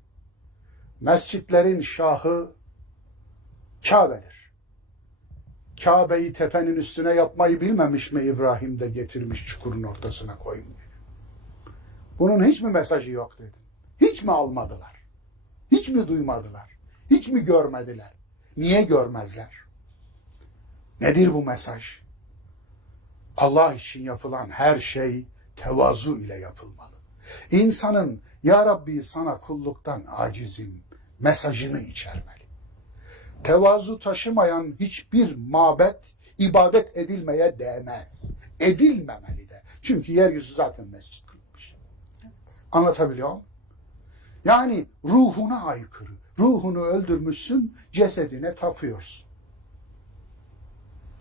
mescitlerin şahı Kabe'dir. Kabe'yi tepenin üstüne yapmayı bilmemiş mi İbrahim de getirmiş çukurun ortasına koymuş. Bunun hiç mi mesajı yok dedim. Hiç mi almadılar? Hiç mi duymadılar? Hiç mi görmediler? Niye görmezler? Nedir bu mesaj? Allah için yapılan her şey tevazu ile yapılmalı. İnsanın ya Rabbi sana kulluktan acizim mesajını içermeli. Tevazu taşımayan hiçbir mabet ibadet edilmeye değmez. Edilmemeli de. Çünkü yeryüzü zaten mescit kılınmış. Evet. Anlatabiliyor muyum? Yani ruhuna aykırı. Ruhunu öldürmüşsün, cesedine tapıyorsun.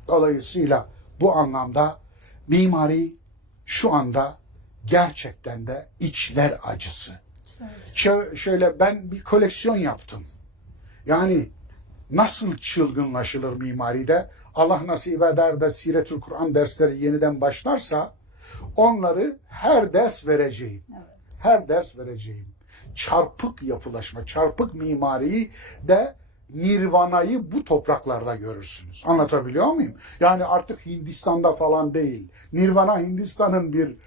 Dolayısıyla bu anlamda mimari şu anda gerçekten de içler acısı. Şöyle ben bir koleksiyon yaptım. Yani nasıl çılgınlaşılır mimaride? Allah nasip eder de Siretül Kur'an dersleri yeniden başlarsa onları her ders vereceğim. Evet. Her ders vereceğim. Çarpık yapılaşma, çarpık mimariyi de Nirvana'yı bu topraklarda görürsünüz. Anlatabiliyor muyum? Yani artık Hindistan'da falan değil. Nirvana Hindistan'ın bir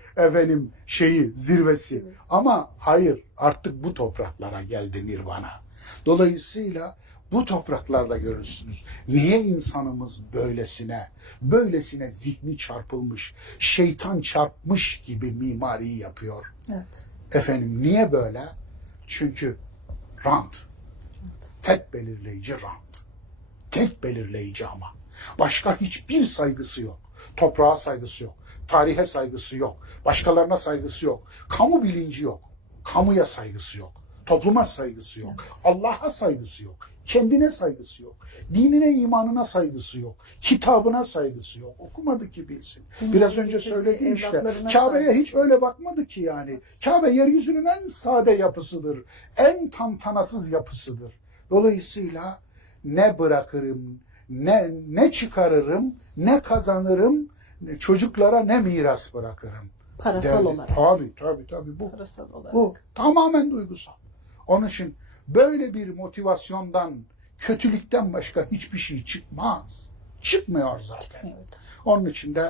zirvesi. Evet. Ama hayır, artık bu topraklara geldi Nirvana. Dolayısıyla bu topraklarda görürsünüz. Niye insanımız böylesine zihni çarpılmış, şeytan çarpmış gibi mimariyi yapıyor? Evet. Efendim niye böyle? Çünkü rant. Tek belirleyici rant. Tek belirleyici ama. Başka hiçbir saygısı yok. Toprağa saygısı yok. Tarihe saygısı yok. Başkalarına saygısı yok. Kamu bilinci yok. Kamuya saygısı yok. Topluma saygısı yok. Evet. Allah'a saygısı yok. Kendine saygısı yok. Dinine, imanına saygısı yok. Kitabına saygısı yok. Okumadı ki bilsin. Biraz önce söyledim işte. Kabe'ye hiç öyle bakmadı ki yani. Kabe yeryüzünün en sade yapısıdır. En tantanasız yapısıdır. Dolayısıyla ne bırakırım, ne çıkarırım, ne kazanırım, çocuklara ne miras bırakırım. Parasal olarak. Tabii bu. Parasal olarak. Bu tamamen duygusal. Onun için böyle bir motivasyondan, kötülükten başka hiçbir şey çıkmaz. Çıkmıyor zaten. Çıkmıyor. Onun için de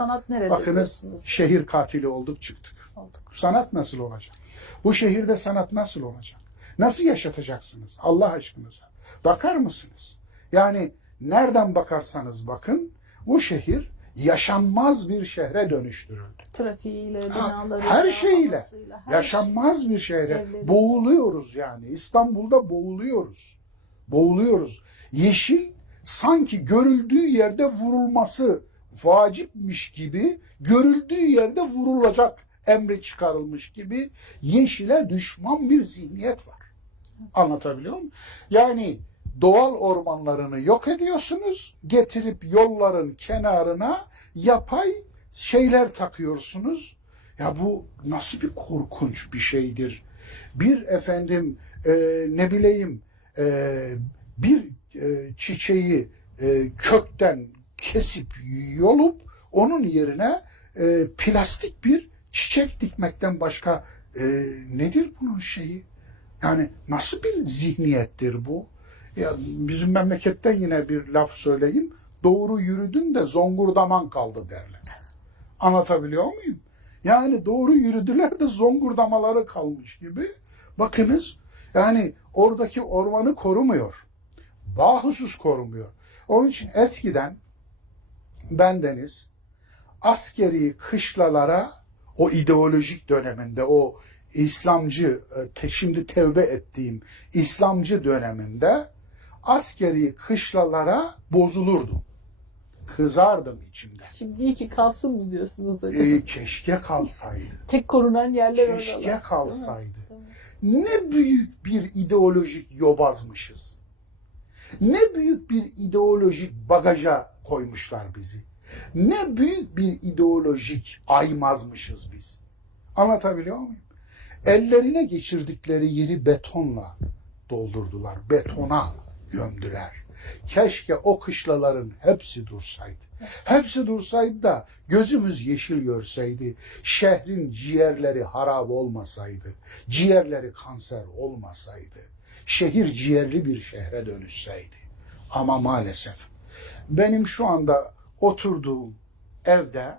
bakınız şehir katili olduk çıktık. Sanat nasıl olacak? Bu şehirde sanat nasıl olacak? Nasıl yaşatacaksınız Allah aşkınıza? Bakar mısınız? Yani nereden bakarsanız bakın bu şehir yaşanmaz bir şehre dönüştürüldü. Trafiğiyle, binalarıyla, her şeyle. Yaşanmaz bir şehre. Evleri. Boğuluyoruz yani. İstanbul'da boğuluyoruz. Boğuluyoruz. Yeşil sanki görüldüğü yerde vurulması vacipmiş gibi, görüldüğü yerde vurulacak emri çıkarılmış gibi yeşile düşman bir zihniyet var. Anlatabiliyor muyum? Yani doğal ormanlarını yok ediyorsunuz, getirip yolların kenarına yapay şeyler takıyorsunuz. Ya bu nasıl bir korkunç bir şeydir. Bir bir çiçeği kökten kesip yolup onun yerine plastik bir çiçek dikmekten başka nedir bunun şeyi? Yani nasıl bir zihniyettir bu? Ya bizim memleketten yine bir laf söyleyeyim. Doğru yürüdün de zongurdaman kaldı derler. Anlatabiliyor muyum? Yani doğru yürüdüler de zongurdamaları kalmış gibi. Bakınız yani oradaki ormanı korumuyor. Bahusus korumuyor. Onun için eskiden bendeniz askeri kışlalara o ideolojik döneminde o İslamcı, şimdi tevbe ettiğim İslamcı döneminde askeri kışlalara bozulurdu. kızardım içimde. Şimdi iyi ki kalsın mı diyorsunuz hocam? Keşke kalsaydı. Tek korunan yerler Keşke oralar. kalsaydı. Değil mi? Ne büyük bir ideolojik yobazmışız. Ne büyük bir ideolojik bagaja koymuşlar bizi. Ne büyük bir ideolojik aymazmışız biz. Anlatabiliyor muyum? Ellerine geçirdikleri yeri betonla doldurdular. Betona gömdüler. Keşke o kışlaların hepsi dursaydı. Hepsi dursaydı da gözümüz yeşil görseydi. Şehrin ciğerleri harap olmasaydı. Ciğerleri kanser olmasaydı. Şehir ciğerli bir şehre dönüşseydi. Ama maalesef benim şu anda oturduğum evde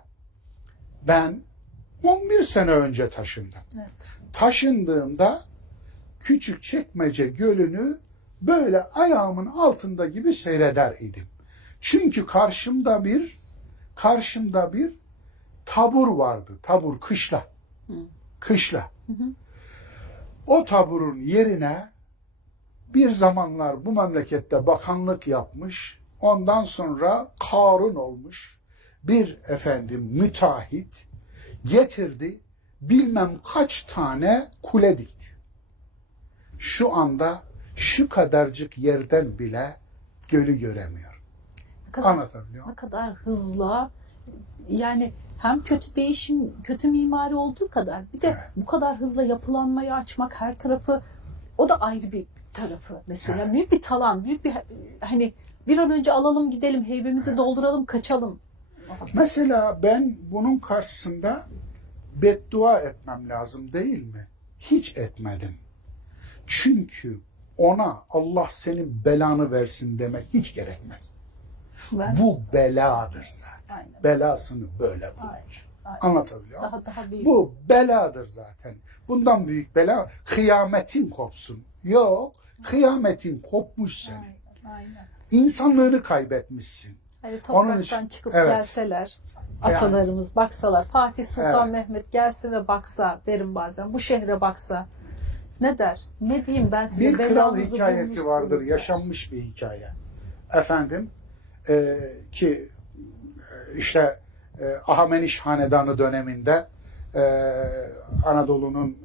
ben 11 sene önce taşındım. Evet. Taşındığımda Küçükçekmece Gölü'nü böyle ayağımın altında gibi seyreder idim. Çünkü karşımda bir tabur vardı. Tabur, kışla. Kışla. O taburun yerine bir zamanlar bu memlekette bakanlık yapmış, ondan sonra Karun olmuş bir müteahhit getirdi, bilmem kaç tane kule dikti. Şu anda şu kadarcık yerden bile gölü göremiyor. Anlatabiliyor muyum? Ne kadar hızlı, yani hem kötü değişim, kötü mimari olduğu kadar bir de bu kadar hızla yapılanmayı açmak, her tarafı, o da ayrı bir tarafı mesela. Evet. Büyük bir talan, büyük bir, hani bir an önce alalım gidelim, heybemizi dolduralım, kaçalım. Mesela ben bunun karşısında beddua etmem lazım değil mi? Hiç etmedim. Çünkü ona Allah senin belanı versin demek hiç gerekmez. Bu beladır zaten. Aynen. Belasını böyle bulmuş. Aynen. Anlatabiliyor muyum? Daha büyük. Bu beladır zaten. Bundan büyük bela kıyametin kopsun. Yok, kıyametin kopmuş senin. Aynen. İnsanlığını kaybetmişsin. Hani topraktan Onun için, çıkıp evet. gelseler, atalarımız baksalar, Fatih Sultan Mehmet gelse ve baksa derim bazen, bu şehre baksa ne der? Ne diyeyim ben size? Bir kral belanızı hikayesi vardır, bulmuşsunuz der. yaşanmış bir hikaye. Ki işte Ahemeniş Hanedanı döneminde Anadolu'nun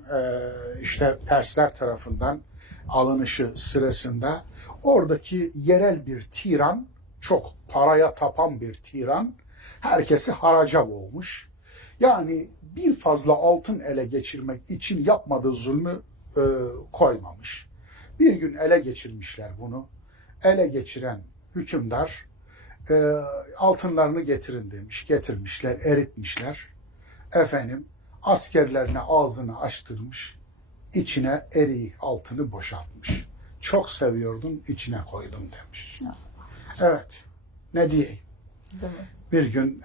işte Persler tarafından alınışı sırasında oradaki yerel bir tiran, çok paraya tapan bir tiran, herkesi haraca boğmuş. Yani bir fazla altın ele geçirmek için yapmadığı zulmü koymamış. Bir gün ele geçirmişler bunu. Ele geçiren hükümdar altınlarını getirin demiş. Getirmişler, eritmişler. Askerlerine ağzını açtırmış. İçine eriyik altını boşaltmış. Çok seviyordum, içine koydum demiş. Evet, ne diyeyim? Değil mi? Bir gün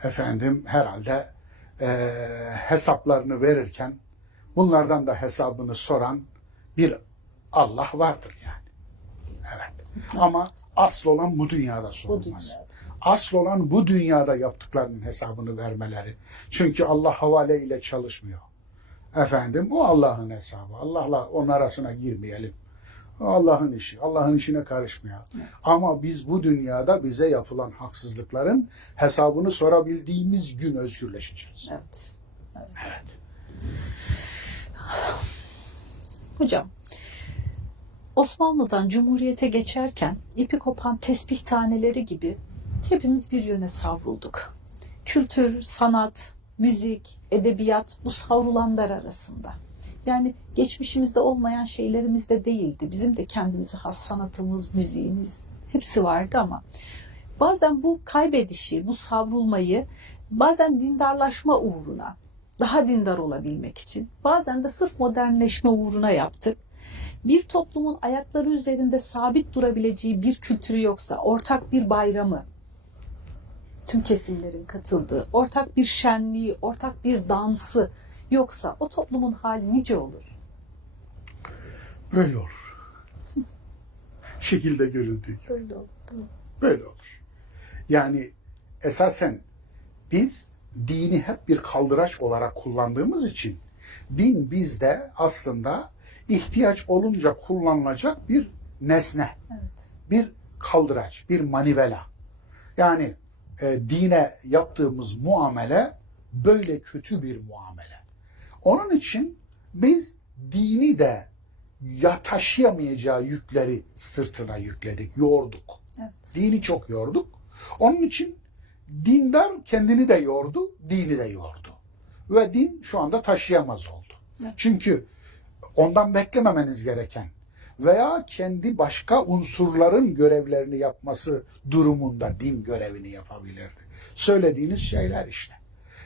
herhalde hesaplarını verirken bunlardan da hesabını soran bir Allah vardır yani. Evet. Ama asıl olan bu dünyada sorulmaz. Asıl olan bu dünyada yaptıklarının hesabını vermeleri. Çünkü Allah havale ile çalışmıyor. O Allah'ın hesabı. Allah'la onun arasına girmeyelim. O Allah'ın işi. Allah'ın işine karışmıyor. Ama biz bu dünyada bize yapılan haksızlıkların hesabını sorabildiğimiz gün özgürleşeceğiz. Evet. Hocam, Osmanlı'dan Cumhuriyet'e geçerken ipi kopan tesbih taneleri gibi hepimiz bir yöne savrulduk. Kültür, sanat, müzik, edebiyat bu savrulanlar arasında. Yani geçmişimizde olmayan şeylerimiz de değildi. Bizim de kendimize has sanatımız, müziğimiz hepsi vardı ama bazen bu kaybedişi, bu savrulmayı bazen dindarlaşma uğruna, daha dindar olabilmek için, bazen de sırf modernleşme uğruna yaptık. Bir toplumun ayakları üzerinde sabit durabileceği bir kültürü yoksa, ortak bir bayramı, tüm kesimlerin katıldığı, ortak bir şenliği, ortak bir dansı yoksa o toplumun hali nice olur? Böyle olur. Şekilde görüldüğü gibi. Öyle olur. Böyle olur. Yani esasen biz dini hep bir kaldıraç olarak kullandığımız için din bizde aslında ihtiyaç olunca kullanılacak bir nesne. Evet. Bir kaldıraç, bir manivela. Yani dine yaptığımız muamele böyle kötü bir muamele. Onun için biz dini de taşıyamayacağı yükleri sırtına yükledik, yorduk. Evet. Dini çok yorduk. Onun için dindar kendini de yordu, dini de yordu. Ve din şu anda taşıyamaz oldu. Evet. Çünkü ondan beklememeniz gereken veya kendi başka unsurların görevlerini yapması durumunda din görevini yapabilirdi. Söylediğiniz şeyler işte.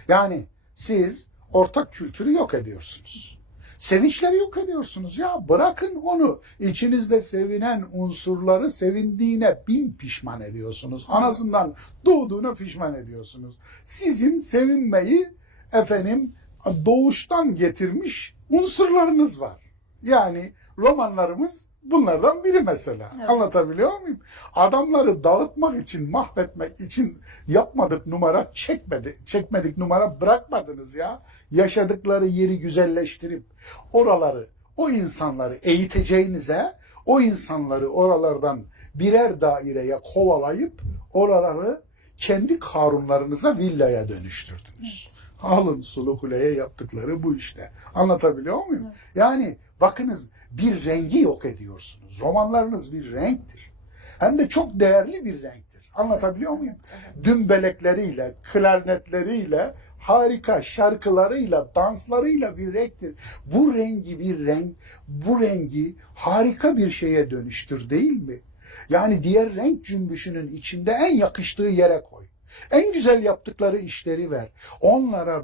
Yani siz ortak kültürü yok ediyorsunuz. Sevinçleri yok ediyorsunuz ya. Bırakın onu. İçinizde sevinen unsurları sevindiğine bin pişman ediyorsunuz. Anasından doğduğuna pişman ediyorsunuz. Sizin sevinmeyi doğuştan getirmiş unsurlarınız var. Yani romanlarımız bunlardan biri mesela. Evet. Anlatabiliyor muyum? Adamları dağıtmak için, mahvetmek için yapmadık numara çekmedik numara bırakmadınız ya. Yaşadıkları yeri güzelleştirip oraları, o insanları eğiteceğinize, o insanları oralardan birer daireye kovalayıp oraları kendi Karunlarınıza, villaya dönüştürdünüz. Evet. Alın Sulu Kule'ye yaptıkları bu işte. Anlatabiliyor muyum? Evet. Yani bakınız bir rengi yok ediyorsunuz. Romanlarınız bir renktir. Hem de çok değerli bir renktir. Anlatabiliyor muyum? Evet. Dümbelekleriyle, klarnetleriyle, harika şarkılarıyla, danslarıyla bir renktir. Bu rengi harika bir şeye dönüştür değil mi? Yani diğer renk cümbüşünün içinde en yakıştığı yere koy. En güzel yaptıkları işleri ver. Onlara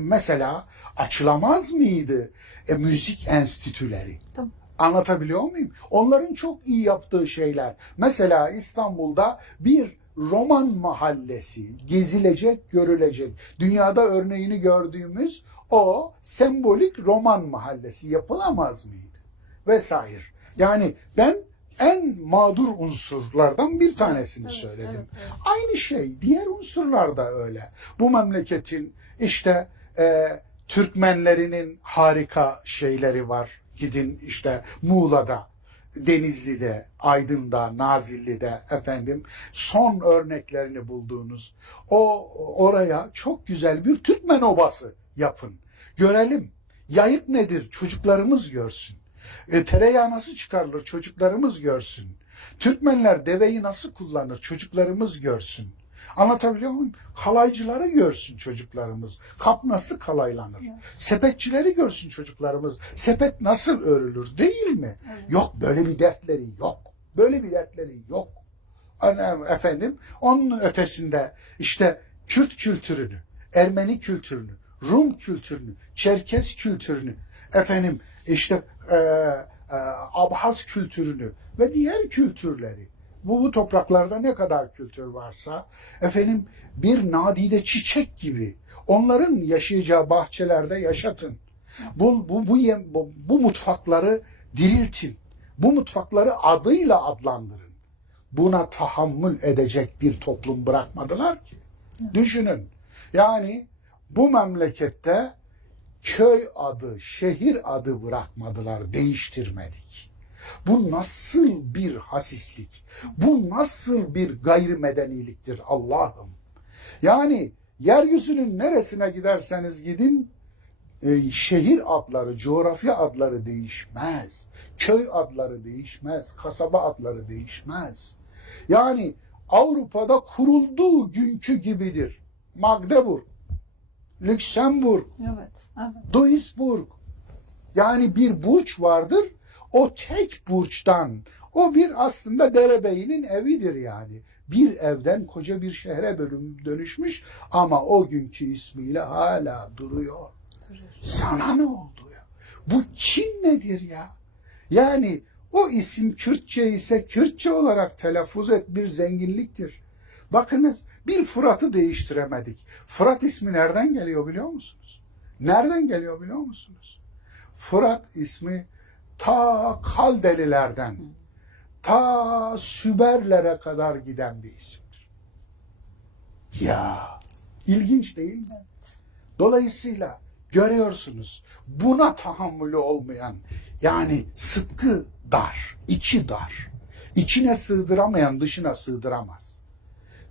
mesela açılamaz mıydı müzik enstitüleri? Tamam. Anlatabiliyor muyum? Onların çok iyi yaptığı şeyler. Mesela İstanbul'da bir roman mahallesi gezilecek, görülecek. Dünyada örneğini gördüğümüz o sembolik roman mahallesi yapılamaz mıydı? Vesaire. Yani ben en mağdur unsurlardan bir tanesini söyledim. Evet. Aynı şey diğer unsurlar da öyle. Bu memleketin işte Türkmenlerinin harika şeyleri var. Gidin işte Muğla'da, Denizli'de, Aydın'da, Nazilli'de son örneklerini bulduğunuz oraya çok güzel bir Türkmen obası yapın. Görelim. Yayık nedir? Çocuklarımız görsün. Tereyağı nasıl çıkarılır? Çocuklarımız görsün. Türkmenler deveyi nasıl kullanır? Çocuklarımız görsün. Anlatabiliyor muyum? Kalaycıları görsün çocuklarımız. Kap nasıl kalaylanır? Evet. Sepetçileri görsün çocuklarımız. Sepet nasıl örülür? Değil mi? Evet. Yok böyle bir dertleri yok. Böyle bir dertleri yok. Onun ötesinde işte Kürt kültürünü, Ermeni kültürünü, Rum kültürünü, Çerkes kültürünü, Abhaz kültürünü ve diğer kültürleri, bu topraklarda ne kadar kültür varsa bir nadide çiçek gibi onların yaşayacağı bahçelerde yaşatın. Bu mutfakları diriltin. Bu mutfakları adıyla adlandırın. Buna tahammül edecek bir toplum bırakmadılar ki. Düşünün. Yani bu memlekette köy adı, şehir adı bırakmadılar, değiştirmedik. Bu nasıl bir hasislik, bu nasıl bir gayrimedeniliktir Allah'ım. Yani yeryüzünün neresine giderseniz gidin, şehir adları, coğrafya adları değişmez. Köy adları değişmez, kasaba adları değişmez. Yani Avrupa'da kurulduğu günkü gibidir. Magdeburg, Lüksemburg, Evet. Duisburg. Yani bir burç vardır. O tek burçtan, o bir aslında derebeyinin evidir yani. Bir evden koca bir şehre dönüşmüş ama o günkü ismiyle hala duruyor. Sana ne oldu ya? Bu Çin nedir ya? Yani o isim Kürtçe ise Kürtçe olarak telaffuz et bir zenginliktir. Bakınız bir Fırat'ı değiştiremedik. Fırat ismi nereden geliyor biliyor musunuz? Nereden geliyor biliyor musunuz? Fırat ismi ta Kaldelilerden, ta Süberlere kadar giden bir isimdir. Ya ilginç değil mi? Evet. Dolayısıyla görüyorsunuz buna tahammülü olmayan, yani sıtkı dar, içi dar. İçine sığdıramayan dışına sığdıramaz.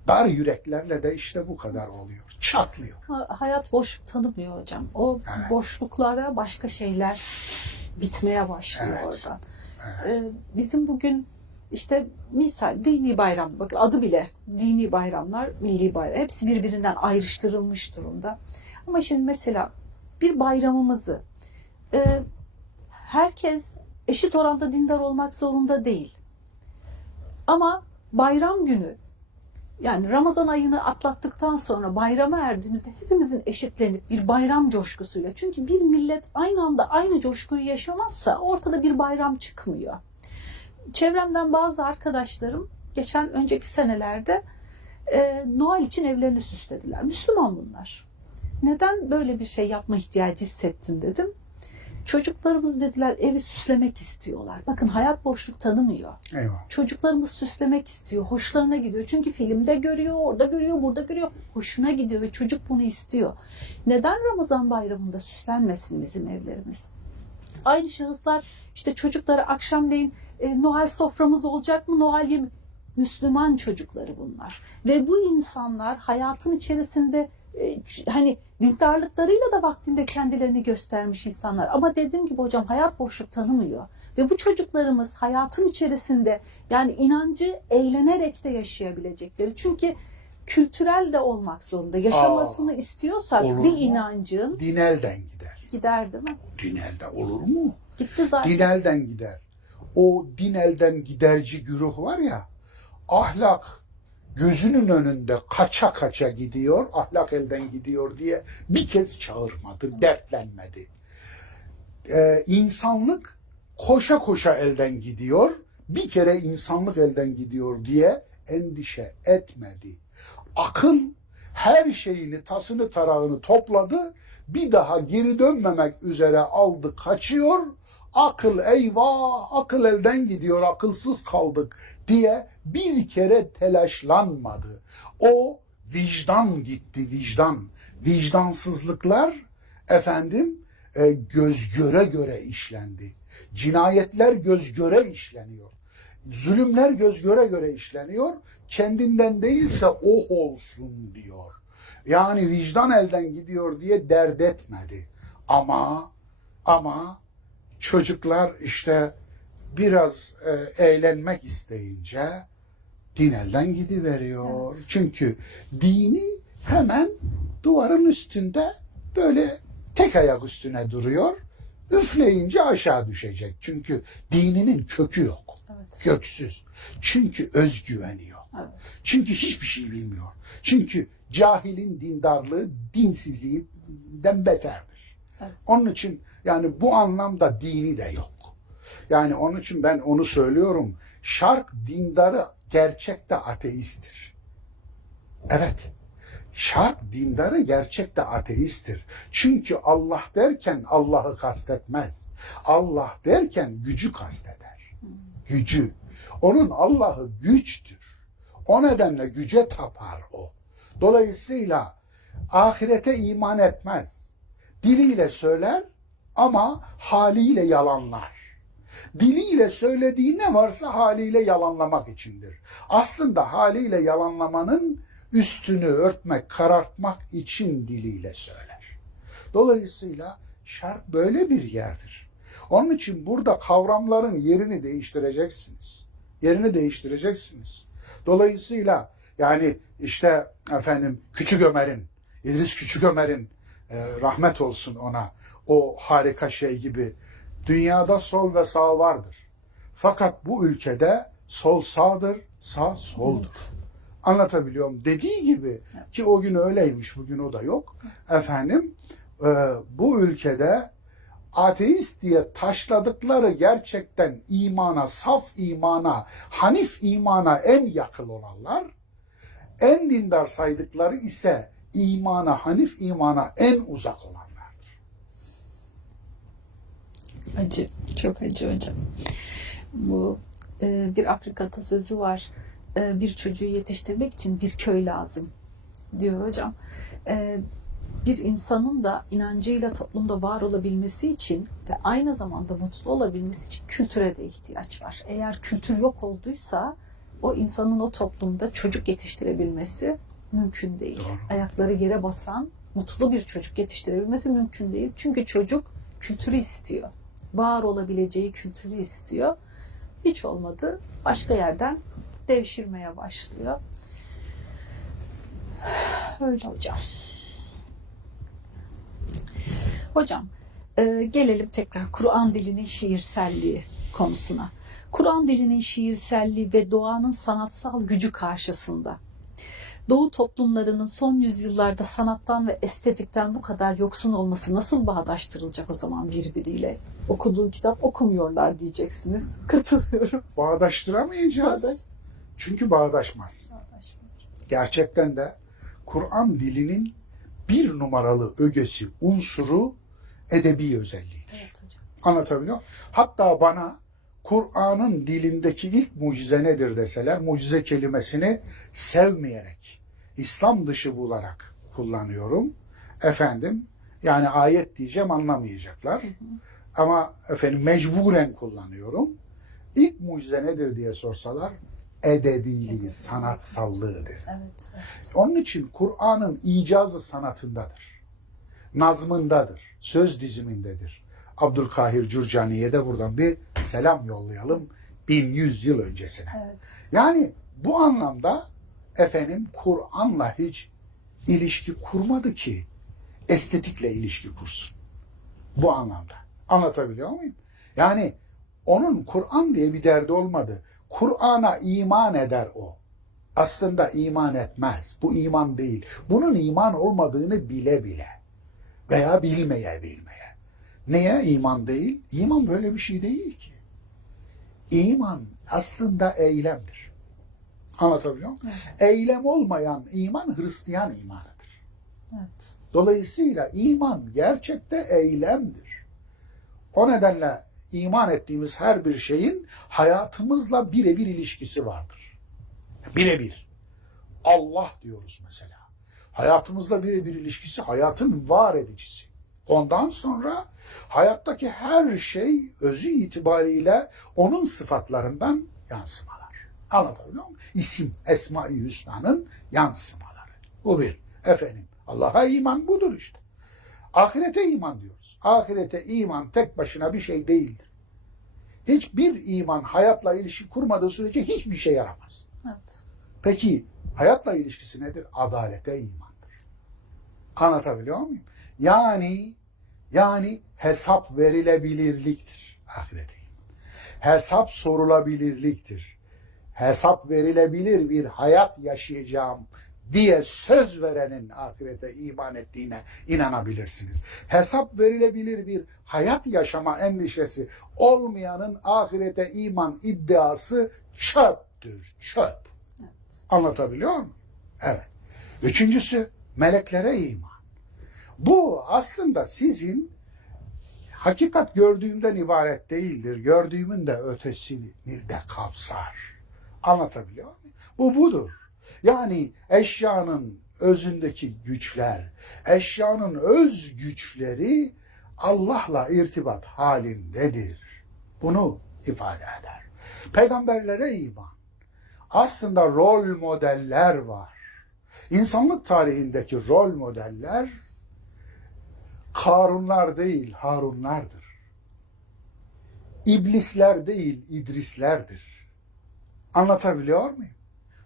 Dar yüreklerle de işte bu kadar oluyor. Çatlıyor. Hayat boşluk tanımıyor hocam. O Evet. boşluklara başka şeyler bitmeye başlıyor Evet. oradan. Evet. Bizim bugün işte misal dini bayram, bakın adı bile dini bayramlar, milli bayram, hepsi birbirinden ayrıştırılmış durumda. Ama şimdi mesela bir bayramımızı herkes eşit oranda dindar olmak zorunda değil. Ama bayram günü, yani Ramazan ayını atlattıktan sonra bayrama erdiğimizde hepimizin eşitlenip bir bayram coşkusuyla, çünkü bir millet aynı anda aynı coşkuyu yaşamazsa ortada bir bayram çıkmıyor. Çevremden bazı arkadaşlarım önceki senelerde Noel için evlerini süslediler. Müslüman bunlar. Neden böyle bir şey yapma ihtiyacı hissettin dedim. Çocuklarımız dediler evi süslemek istiyorlar. Bakın hayat boşluk tanımıyor. Eyvallah. Çocuklarımız süslemek istiyor. Hoşlarına gidiyor. Çünkü filmde görüyor, orada görüyor, burada görüyor. Hoşuna gidiyor ve çocuk bunu istiyor. Neden Ramazan bayramında süslenmesin bizim evlerimiz? Aynı şahıslar işte çocuklara akşamleyin Noel soframız olacak mı? Noel yemi. Müslüman çocukları bunlar. Ve bu insanlar hayatın içerisinde hani dindarlıklarıyla da vaktinde kendilerini göstermiş insanlar. Ama dediğim gibi hocam hayat boşluk tanımıyor. Ve bu çocuklarımız hayatın içerisinde yani inancı eğlenerek de yaşayabilecekleri. Çünkü kültürel de olmak zorunda. Yaşamasını istiyorsak olur bir mu? inancın Dinelden gider. gider değil mi? Dinelde olur mu? Gitti zaten. Dinelden gider. O dinelden giderci güruh var ya, ahlak gözünün önünde kaça kaça gidiyor, ahlak elden gidiyor diye bir kez çağırmadı, dertlenmedi. İnsanlık koşa koşa elden gidiyor, bir kere insanlık elden gidiyor diye endişe etmedi. Akıl her şeyini, tasını tarağını topladı, bir daha geri dönmemek üzere aldı, kaçıyor. Akıl eyvah, akıl elden gidiyor, akılsız kaldık diye bir kere telaşlanmadı. O vicdan gitti, vicdan. Vicdansızlıklar göz göre göre işlendi. Cinayetler göz göre işleniyor. Zulümler göz göre göre işleniyor. Kendinden değilse o olsun diyor. Yani vicdan elden gidiyor diye dert etmedi. Ama çocuklar işte biraz eğlenmek isteyince din elden gidiveriyor. Evet. Çünkü dini hemen duvarın üstünde böyle tek ayak üstüne duruyor. Üfleyince aşağı düşecek. Çünkü dininin kökü yok. Evet. Köksüz. Çünkü özgüveni yok. Evet. Çünkü hiçbir şey bilmiyor. Çünkü cahilin dindarlığı dinsizliğinden beterdir. Evet. Onun için yani bu anlamda dini de yok. Yani onun için ben onu söylüyorum. Şark dindarı gerçekte ateisttir. Evet. Şark dindarı gerçekte ateisttir. Çünkü Allah derken Allah'ı kastetmez. Allah derken gücü kasteder. Gücü. Onun Allah'ı güçtür. O nedenle güce tapar o. Dolayısıyla ahirete iman etmez. Diliyle söyler ama haliyle yalanlar. Diliyle söylediği ne varsa haliyle yalanlamak içindir. Aslında haliyle yalanlamanın üstünü örtmek, karartmak için diliyle söyler. Dolayısıyla şark böyle bir yerdir. Onun için burada kavramların yerini değiştireceksiniz. Yerini değiştireceksiniz. Dolayısıyla yani işte Küçük Ömer'in, İdris Küçük Ömer'in rahmet olsun ona, o harika şey gibi dünyada sol ve sağ vardır. Fakat bu ülkede sol sağdır, sağ soldur. Evet. Anlatabiliyorum. Dediği gibi ki o gün öyleymiş, bugün o da yok. Bu ülkede ateist diye taşladıkları gerçekten imana, saf imana, hanif imana en yakın olanlar, en dindar saydıkları ise imana, hanif imana en uzak olanlardır. Acı, çok acı hocam. Bu bir Afrika atasözü var. Bir çocuğu yetiştirmek için bir köy lazım diyor hocam. Bir insanın da inancıyla toplumda var olabilmesi için ve aynı zamanda mutlu olabilmesi için kültüre de ihtiyaç var. Eğer kültür yok olduysa o insanın o toplumda çocuk yetiştirebilmesi mümkün değil. Doğru. Ayakları yere basan, mutlu bir çocuk yetiştirebilmesi mümkün değil. Çünkü çocuk kültürü istiyor. Var olabileceği kültürü istiyor. Hiç olmadı. Başka yerden devşirmeye başlıyor. Öyle hocam. Hocam, gelelim tekrar Kur'an dilinin şiirselliği konusuna. Kur'an dilinin şiirselliği ve doğanın sanatsal gücü karşısında Doğu toplumlarının son yüzyıllarda sanattan ve estetikten bu kadar yoksun olması nasıl bağdaştırılacak o zaman birbiriyle? Okuduğu kitap okumuyorlar diyeceksiniz. Katılıyorum. Bağdaştıramayacağız. Çünkü bağdaşmaz. Gerçekten de Kur'an dilinin bir numaralı ögesi, unsuru edebi özelliğidir. Evet hocam. Anlatabiliyor muyum? Hatta bana Kur'an'ın dilindeki ilk mucize nedir deseler, mucize kelimesini sevmeyerek, İslam dışı bularak kullanıyorum. Efendim, yani ayet diyeceğim anlamayacaklar. Ama efendim mecburen kullanıyorum. İlk mucize nedir diye sorsalar, edebiliği, sanatsallığıdır. Evet, evet. Onun için Kur'an'ın icazı sanatındadır. Nazmındadır, söz dizimindedir. Abdülkahir Cürcani'ye de buradan bir selam yollayalım 1100 yıl öncesine. Evet. Yani bu anlamda efendim Kur'an'la hiç ilişki kurmadı ki estetikle ilişki kursun. Bu anlamda. Anlatabiliyor muyum? Yani onun Kur'an diye bir derdi olmadı. Kur'an'a iman eder o. Aslında iman etmez. Bu iman değil. Bunun iman olmadığını bile bile veya bilmeye bilmeye. Neye iman değil? İman böyle bir şey değil ki. İman aslında eylemdir. Anlatabiliyor muyum? Evet. Eylem olmayan iman Hristiyan imanıdır. Evet. Dolayısıyla iman gerçekte eylemdir. O nedenle iman ettiğimiz her bir şeyin hayatımızla birebir ilişkisi vardır. Birebir. Allah diyoruz mesela. Hayatımızla birebir ilişkisi, hayatın var edicisi. Ondan sonra hayattaki her şey özü itibariyle onun sıfatlarından yansımalar. Anlatabiliyor muyum? İsim, Esma-i Hüsna'nın yansımaları. Bu bir. Efendim, Allah'a iman budur işte. Ahirete iman diyoruz. Ahirete iman tek başına bir şey değildir. Hiçbir iman hayatla ilişki kurmadığı sürece hiçbir şey yaramaz. Evet. Peki hayatla ilişkisi nedir? Adalete imandır. Anlatabiliyor muyum? Yani hesap verilebilirliktir ahirete iman. Hesap sorulabilirliktir. Hesap verilebilir bir hayat yaşayacağım diye söz verenin ahirete iman ettiğine inanabilirsiniz. Hesap verilebilir bir hayat yaşama endişesi olmayanın ahirete iman iddiası çöptür, çöp. Evet. Anlatabiliyor muyum? Evet. Üçüncüsü meleklere iman. Bu aslında sizin hakikat gördüğümden ibaret değildir. Gördüğümün de ötesini de kapsar. Anlatabiliyor muyum? Bu budur. Yani eşyanın özündeki güçler, eşyanın öz güçleri Allah'la irtibat halindedir. Bunu ifade eder. Peygamberlere iman. Aslında rol modeller var. İnsanlık tarihindeki rol modeller Karunlar değil, Harunlardır. İblisler değil, İdrislerdir. Anlatabiliyor muyum?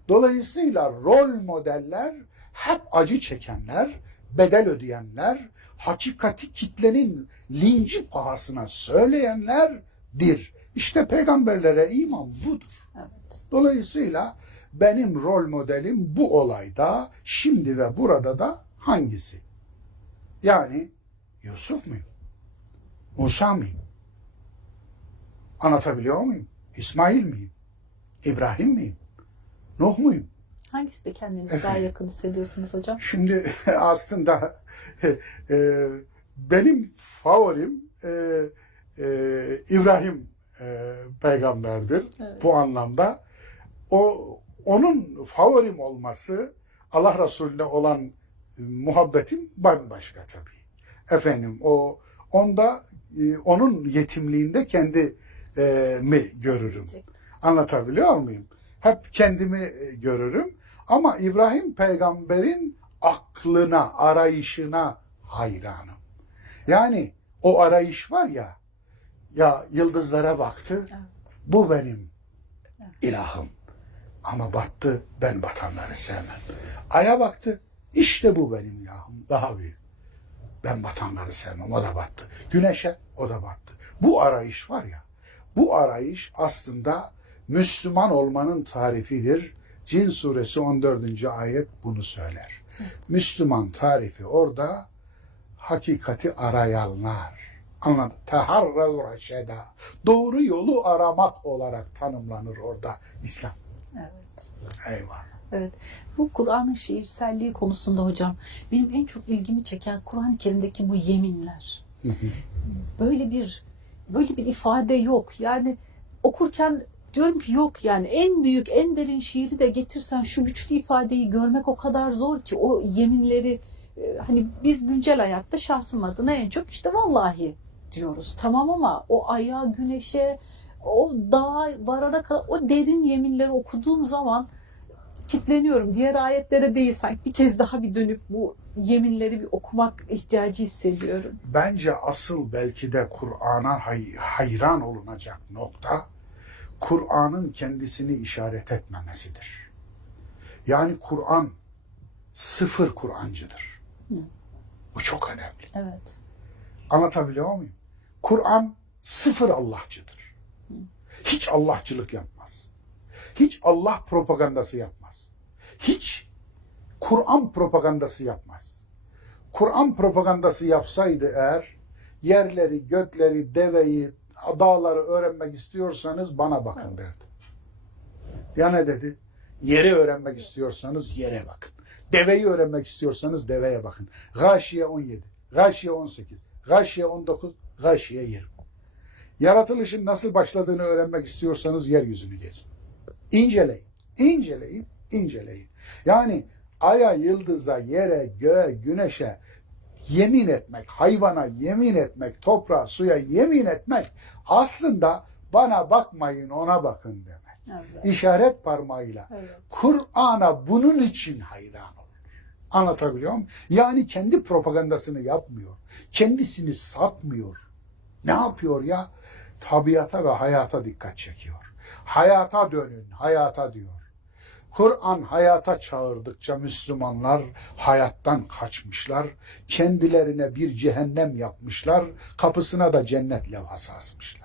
Dolayısıyla rol modeller hep acı çekenler, bedel ödeyenler, hakikati kitlenin linci pahasına söyleyenlerdir. İşte peygamberlere iman budur. Evet. Dolayısıyla benim rol modelim bu olayda, şimdi ve burada da hangisi? Yani Yusuf muyum? Musa mıyım? Anlatabiliyor muyum? İsmail miyim? İbrahim miyim? Nuh muyum? Hangisi de kendinizi daha yakın hissediyorsunuz hocam? Şimdi aslında benim favorim İbrahim peygamberdir. Evet. Bu anlamda. Onun favorim olması Allah Resulüne olan muhabbetim bambaşka tabii. Efendim onda onun yetimliğinde kendi mi görürüm. Anlatabiliyor muyum? hep kendimi görürüm. Ama İbrahim peygamberin aklına, arayışına hayranım. Yani o arayış var ya, ya yıldızlara baktı, Evet. bu benim ilahım. Ama battı, ben batanları sevmem. Ay'a baktı, işte bu benim ilahım, daha büyük. Ben batanları sevmem, o da battı. Güneşe, o da battı. Bu arayış var ya, bu arayış aslında Müslüman olmanın tarifidir. Cin suresi 14. ayet bunu söyler. Müslüman tarifi orada hakikati arayanlar. Anladın? Teharrev reşeda. Doğru yolu aramak olarak tanımlanır orada İslam. Evet. Eyvallah. Evet. Bu Kur'an'ın şiirselliği konusunda hocam benim en çok ilgimi çeken Kur'an-ı Kerim'deki bu yeminler. Böyle bir ifade yok. Yani okurken diyorum ki yok, yani en büyük, en derin şiiri de getirsen şu güçlü ifadeyi görmek o kadar zor ki, o yeminleri hani biz güncel hayatta şahsım adına en çok işte vallahi diyoruz. Tamam, ama o aya, güneşe, o dağa varana kadar o derin yeminleri okuduğum zaman kitleniyorum. Diğer ayetlere değil, sanki bir kez daha bir dönüp bu yeminleri bir okumak ihtiyacı hissediyorum. Bence asıl belki de Kur'an'a hayran olunacak nokta Kur'an'ın kendisini işaret etmemesidir. Yani Kur'an sıfır Kur'ancıdır. Bu çok önemli. Evet. Anlatabiliyor muyum? Kur'an sıfır Allahçıdır. Hiç Allahçılık yapmaz. Hiç Allah propagandası yapmaz. Hiç Kur'an propagandası yapmaz. Kur'an propagandası yapsaydı eğer, yerleri, gökleri, deveyi, dağları öğrenmek istiyorsanız bana bakın derdi. Ya ne dedi? Yeri öğrenmek istiyorsanız yere bakın. Deveyi öğrenmek istiyorsanız deveye bakın. Gâşiye 17, Gâşiye 18, Gâşiye 19, Gâşiye 20. Yaratılışın nasıl başladığını öğrenmek istiyorsanız yeryüzünü gezin. İnceleyin, inceleyin, inceleyin. Yani aya, yıldıza, yere, göğe, güneşe yemin etmek, hayvana yemin etmek, toprağa, suya yemin etmek aslında bana bakmayın, ona bakın demek. Evet. İşaret parmağıyla. Evet. Kur'an'a bunun için hayran olur. Anlatabiliyor muyum? Yani kendi propagandasını yapmıyor. Kendisini satmıyor. Ne yapıyor ya? Tabiata ve hayata dikkat çekiyor. Hayata dönün, hayata diyor. Kur'an hayata çağırdıkça Müslümanlar hayattan kaçmışlar. Kendilerine bir cehennem yapmışlar. Kapısına da cennet levhası asmışlar.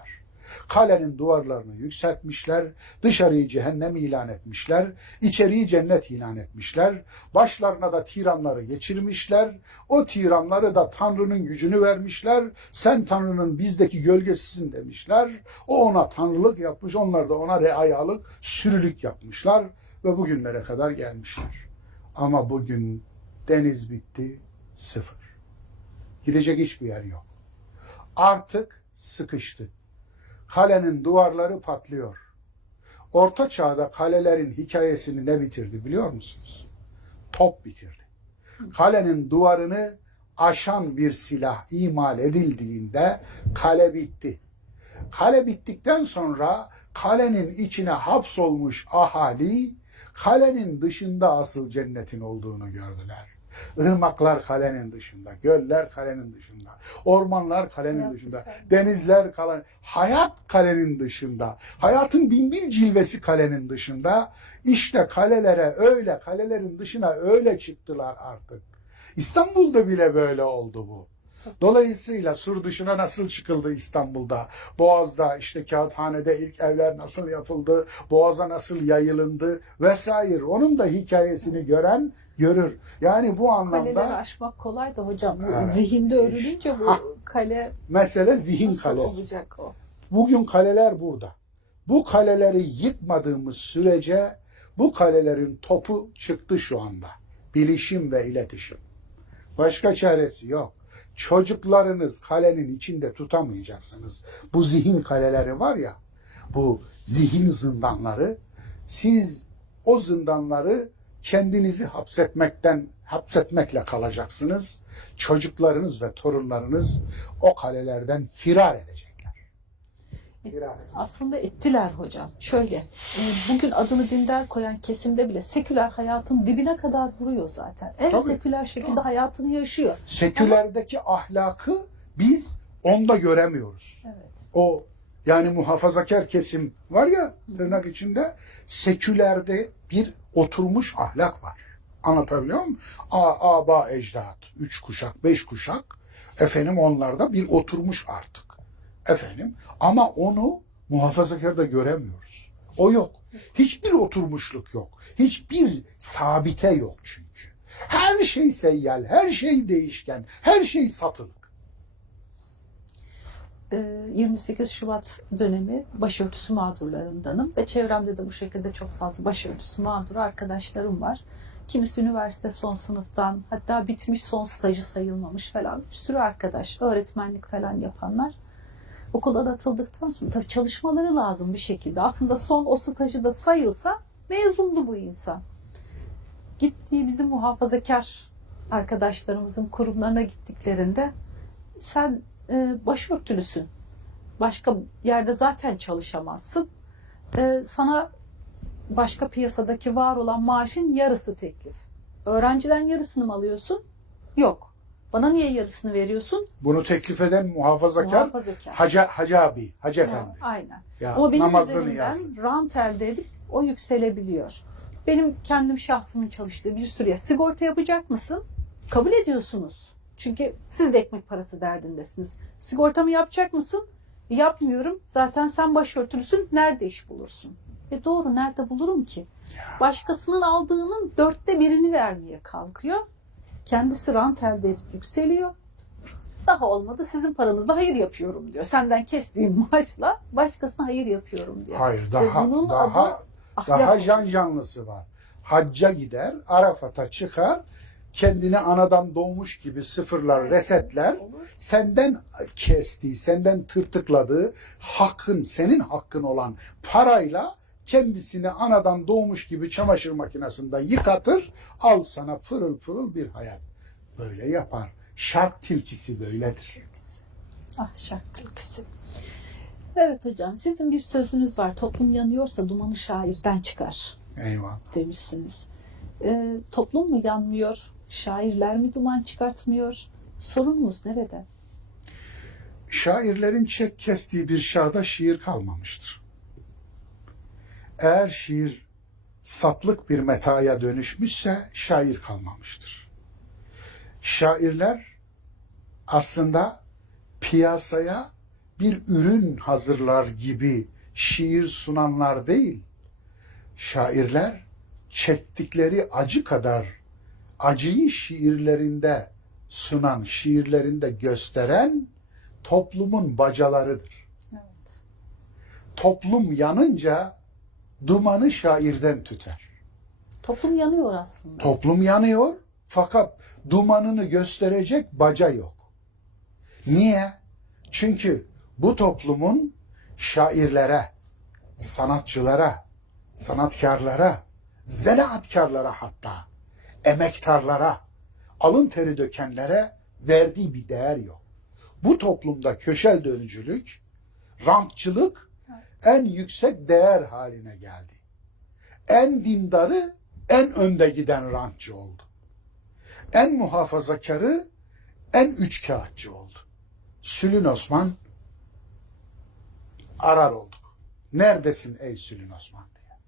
Kalenin duvarlarını yükseltmişler. Dışarıyı cehennem ilan etmişler. İçeriği cennet ilan etmişler. Başlarına da tiranları geçirmişler. O tiranları da Tanrı'nın gücünü vermişler. Sen Tanrı'nın bizdeki gölgesisin demişler. O ona tanrılık yapmış. Onlar da ona reayalık, sürülük yapmışlar. Ve bugünlere kadar gelmişler. Ama bugün deniz bitti, sıfır. Gidecek hiçbir yer yok. Artık sıkıştı. Kalenin duvarları patlıyor. Orta çağda kalelerin hikayesini ne bitirdi biliyor musunuz? Top bitirdi. Kalenin duvarını aşan bir silah imal edildiğinde kale bitti. Kale bittikten sonra kalenin içine hapsolmuş ahali kalenin dışında asıl cennetin olduğunu gördüler. Irmaklar kalenin dışında, göller kalenin dışında, ormanlar kalenin dışında, denizler kalenin, hayat kalenin dışında, hayatın binbir cilvesi kalenin dışında. İşte kalelere öyle, kalelerin dışına öyle çıktılar artık. İstanbul'da bile böyle oldu bu. Dolayısıyla sur dışına nasıl çıkıldı İstanbul'da? Boğaz'da, işte Kağıthane'de ilk evler nasıl yapıldı? Boğaz'a nasıl yayılındı? Vesaire. Onun da hikayesini gören görür. Yani bu anlamda... Kaleleri aşmak kolay da hocam. Evet, Zihinde örülünce bu kale mesele zihin nasıl kalesi. olacak o? Bugün kaleler burada. Bu kaleleri yıkmadığımız sürece bu kalelerin topu çıktı şu anda. Bilişim ve iletişim. Başka çaresi yok. Çocuklarınız kalenin içinde tutamayacaksınız. Bu zihin kaleleri var ya, bu zihin zindanları, siz o zindanları kendinizi hapsetmekle kalacaksınız. Çocuklarınız ve torunlarınız o kalelerden firar edecekler. Aslında ettiler hocam. Şöyle, bugün adını dindar koyan kesimde bile seküler hayatın dibine kadar vuruyor zaten. En Tabii. seküler şekilde hayatını yaşıyor. Sekülerdeki ahlakı biz onda göremiyoruz. Evet. O yani muhafazakar kesim var ya tırnak içinde, sekülerde bir oturmuş ahlak var. Anlatabiliyor muyum? Aba ecdat, 3 kuşak, 5 kuşak, efendim onlarda bir oturmuş artık. Efendim ama onu muhafazakarda göremiyoruz. O yok. Hiçbir oturmuşluk yok. Hiçbir sabite yok çünkü. Her şey seyyal, her şey değişken, her şey satılık. 28 Şubat dönemi başörtüsü mağdurlarındanım ve çevremde de bu şekilde çok fazla başörtüsü mağduru arkadaşlarım var. Kimisi üniversite son sınıftan, hatta bitmiş son stajı sayılmamış falan bir sürü arkadaş, öğretmenlik falan yapanlar. Okuldan atıldıktan sonra tabii çalışmaları lazım bir şekilde. Aslında son o stajı da sayılsa mezundu bu insan. Gittiği bizim muhafazakar arkadaşlarımızın kurumlarına gittiklerinde sen başörtülüsün. Başka yerde zaten çalışamazsın. Sana başka piyasadaki var olan maaşın yarısı teklif. Öğrenciden yarısını mı alıyorsun? Yok. Bana niye yarısını veriyorsun? Bunu teklif eden muhafazakar. Hacı abi, Hacı Efendi. Aynen. Ya, ama benim namazını üzerimden yazsın. rant elde edip o yükselebiliyor. Benim kendim şahsımın çalıştığı bir sürüye sigorta yapacak mısın? Kabul ediyorsunuz. Çünkü siz de ekmek parası derdindesiniz. Sigortamı yapacak mısın? Yapmıyorum. Zaten sen başörtülüsün. Nerede iş bulursun? Doğru, nerede bulurum ki? Başkasının aldığının 1/4'ünü vermeye kalkıyor. Kendisi rant elde edip yükseliyor. Daha olmadı sizin paranızla hayır yapıyorum diyor. Senden kestiğim maaşla başkasına hayır yapıyorum diyor. Hayır, bunun daha ahlak. canlısı var. Hacca gider, Arafat'a çıkar, kendini anadan doğmuş gibi sıfırlar, resetler. Senden kestiği, senden tırtıkladığı hakkın, senin hakkın olan parayla kendisini anadan doğmuş gibi çamaşır makinesinde yıkatır, al sana pırıl pırıl bir hayat. Böyle yapar. Şark tilkisi böyledir. Şark tilkisi. Evet hocam, sizin bir sözünüz var. Toplum yanıyorsa dumanı şairden çıkar. Eyvallah. Demişsiniz. Toplum mu yanmıyor? Şairler mi duman çıkartmıyor? Sorunumuz nerede? Şairlerin çek kestiği bir şahda şiir kalmamıştır. Eğer şiir satlık bir metaya dönüşmüşse şair kalmamıştır. Şairler aslında piyasaya bir ürün hazırlar gibi şiir sunanlar değil, şairler çektikleri acı kadar acıyı şiirlerinde sunan, şiirlerinde gösteren toplumun bacalarıdır. Evet. Toplum yanınca dumanı şairden tüter. Toplum yanıyor aslında. Toplum yanıyor fakat dumanını gösterecek baca yok. Niye? Çünkü bu toplumun şairlere, sanatçılara, sanatkarlara, zanaatkarlara hatta, emektarlara, alın teri dökenlere verdiği bir değer yok. Bu toplumda köşel dönücülük, rantçılık en yüksek değer haline geldi. En dindarı en önde giden rantçı oldu. En muhafazakarı en üçkağıtçı oldu. Sülün Osman arar olduk. Neredesin ey Sülün Osman diye.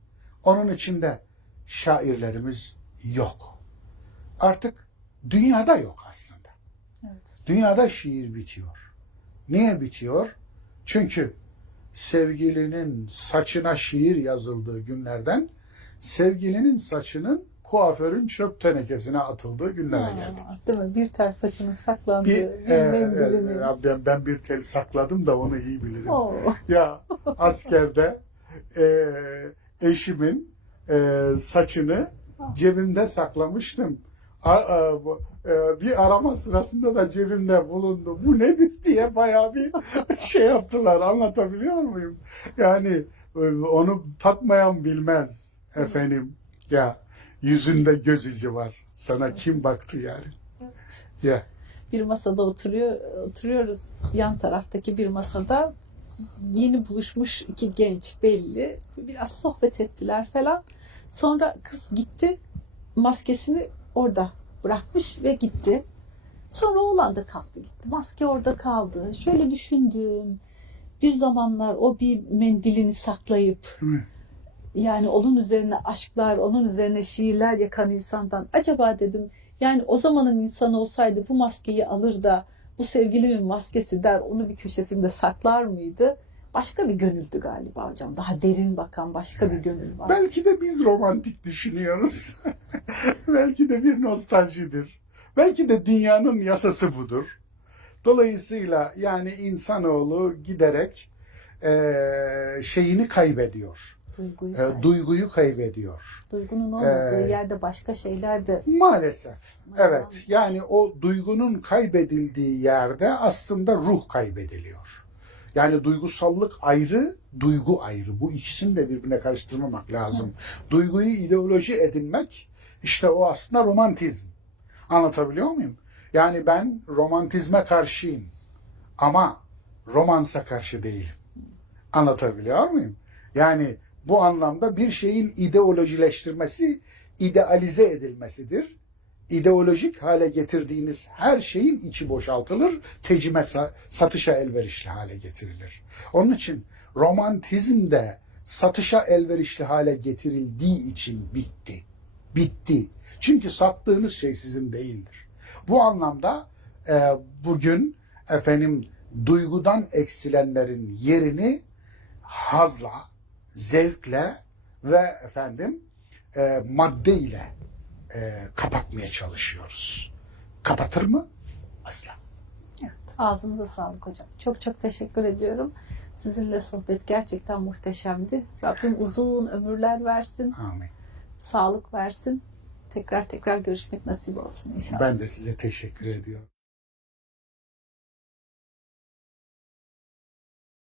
Onun içinde şairlerimiz yok. Artık dünyada yok aslında. Evet. Dünyada şiir bitiyor. Niye bitiyor? Çünkü sevgilinin saçına şiir yazıldığı günlerden sevgilinin saçının kuaförün çöp tenekesine atıldığı günlere geldik. Değil mi? Bir tel saçının saklandığı, mendilinin. Ben bir tel sakladım da onu iyi bilirim. Oo. Ya askerde eşimin saçını cebimde saklamıştım. Bir arama sırasında da cebimde bulundu. Bu nedir diye bayağı bir şey yaptılar. Anlatabiliyor muyum? Yani onu tatmayan bilmez efendim. Ya yüzünde göz izi var. Sana kim baktı yani? Evet. Ya. Bir masada oturuyoruz. Yan taraftaki bir masada yeni buluşmuş iki genç belli. Biraz sohbet ettiler falan. Sonra kız gitti, maskesini orada bırakmış ve gitti. Sonra oğlan da kalktı gitti. Maske orada kaldı. Şöyle düşündüm. Bir zamanlar o bir mendilini saklayıp yani onun üzerine aşklar, onun üzerine şiirler yakan insandan acaba dedim, yani o zamanın insanı olsaydı bu maskeyi alır da bu sevgilimin maskesi der, onu bir köşesinde saklar mıydı? Başka bir gönüldü galiba hocam. Daha derin bakan başka bir gönül var. Belki de biz romantik düşünüyoruz. Belki de bir nostaljidir. Belki de dünyanın yasası budur. Dolayısıyla yani insanoğlu giderek şeyini kaybediyor. Duyguyu kaybediyor. Duygunun olmadığı yerde başka şeyler de... Maalesef. Evet. Yani o duygunun kaybedildiği yerde aslında ruh kaybediliyor. Yani duygusallık ayrı, duygu ayrı. Bu ikisini de birbirine karıştırmamak lazım. Duyguyu ideoloji edinmek, işte o aslında romantizm. Anlatabiliyor muyum? Yani ben romantizme karşıyım ama romansa karşı değilim. Anlatabiliyor muyum? Yani bu anlamda bir şeyin ideolojileştirmesi, idealize edilmesidir. İdeolojik hale getirdiğiniz her şeyin içi boşaltılır, tecime, satışa elverişli hale getirilir. Onun için romantizm de satışa elverişli hale getirildiği için bitti. Bitti. Çünkü sattığınız şey sizin değildir. Bu anlamda bugün duygudan eksilenlerin yerini hazla, zevkle ve madde ile kapatmaya çalışıyoruz. Kapatır mı? Asla. Evet, ağzınıza sağlık hocam. Çok çok teşekkür ediyorum. Sizinle sohbet gerçekten muhteşemdi. Rabbim uzun ömürler versin. Amin. Sağlık versin. Tekrar görüşmek nasip olsun inşallah. Ben de size teşekkür ediyorum.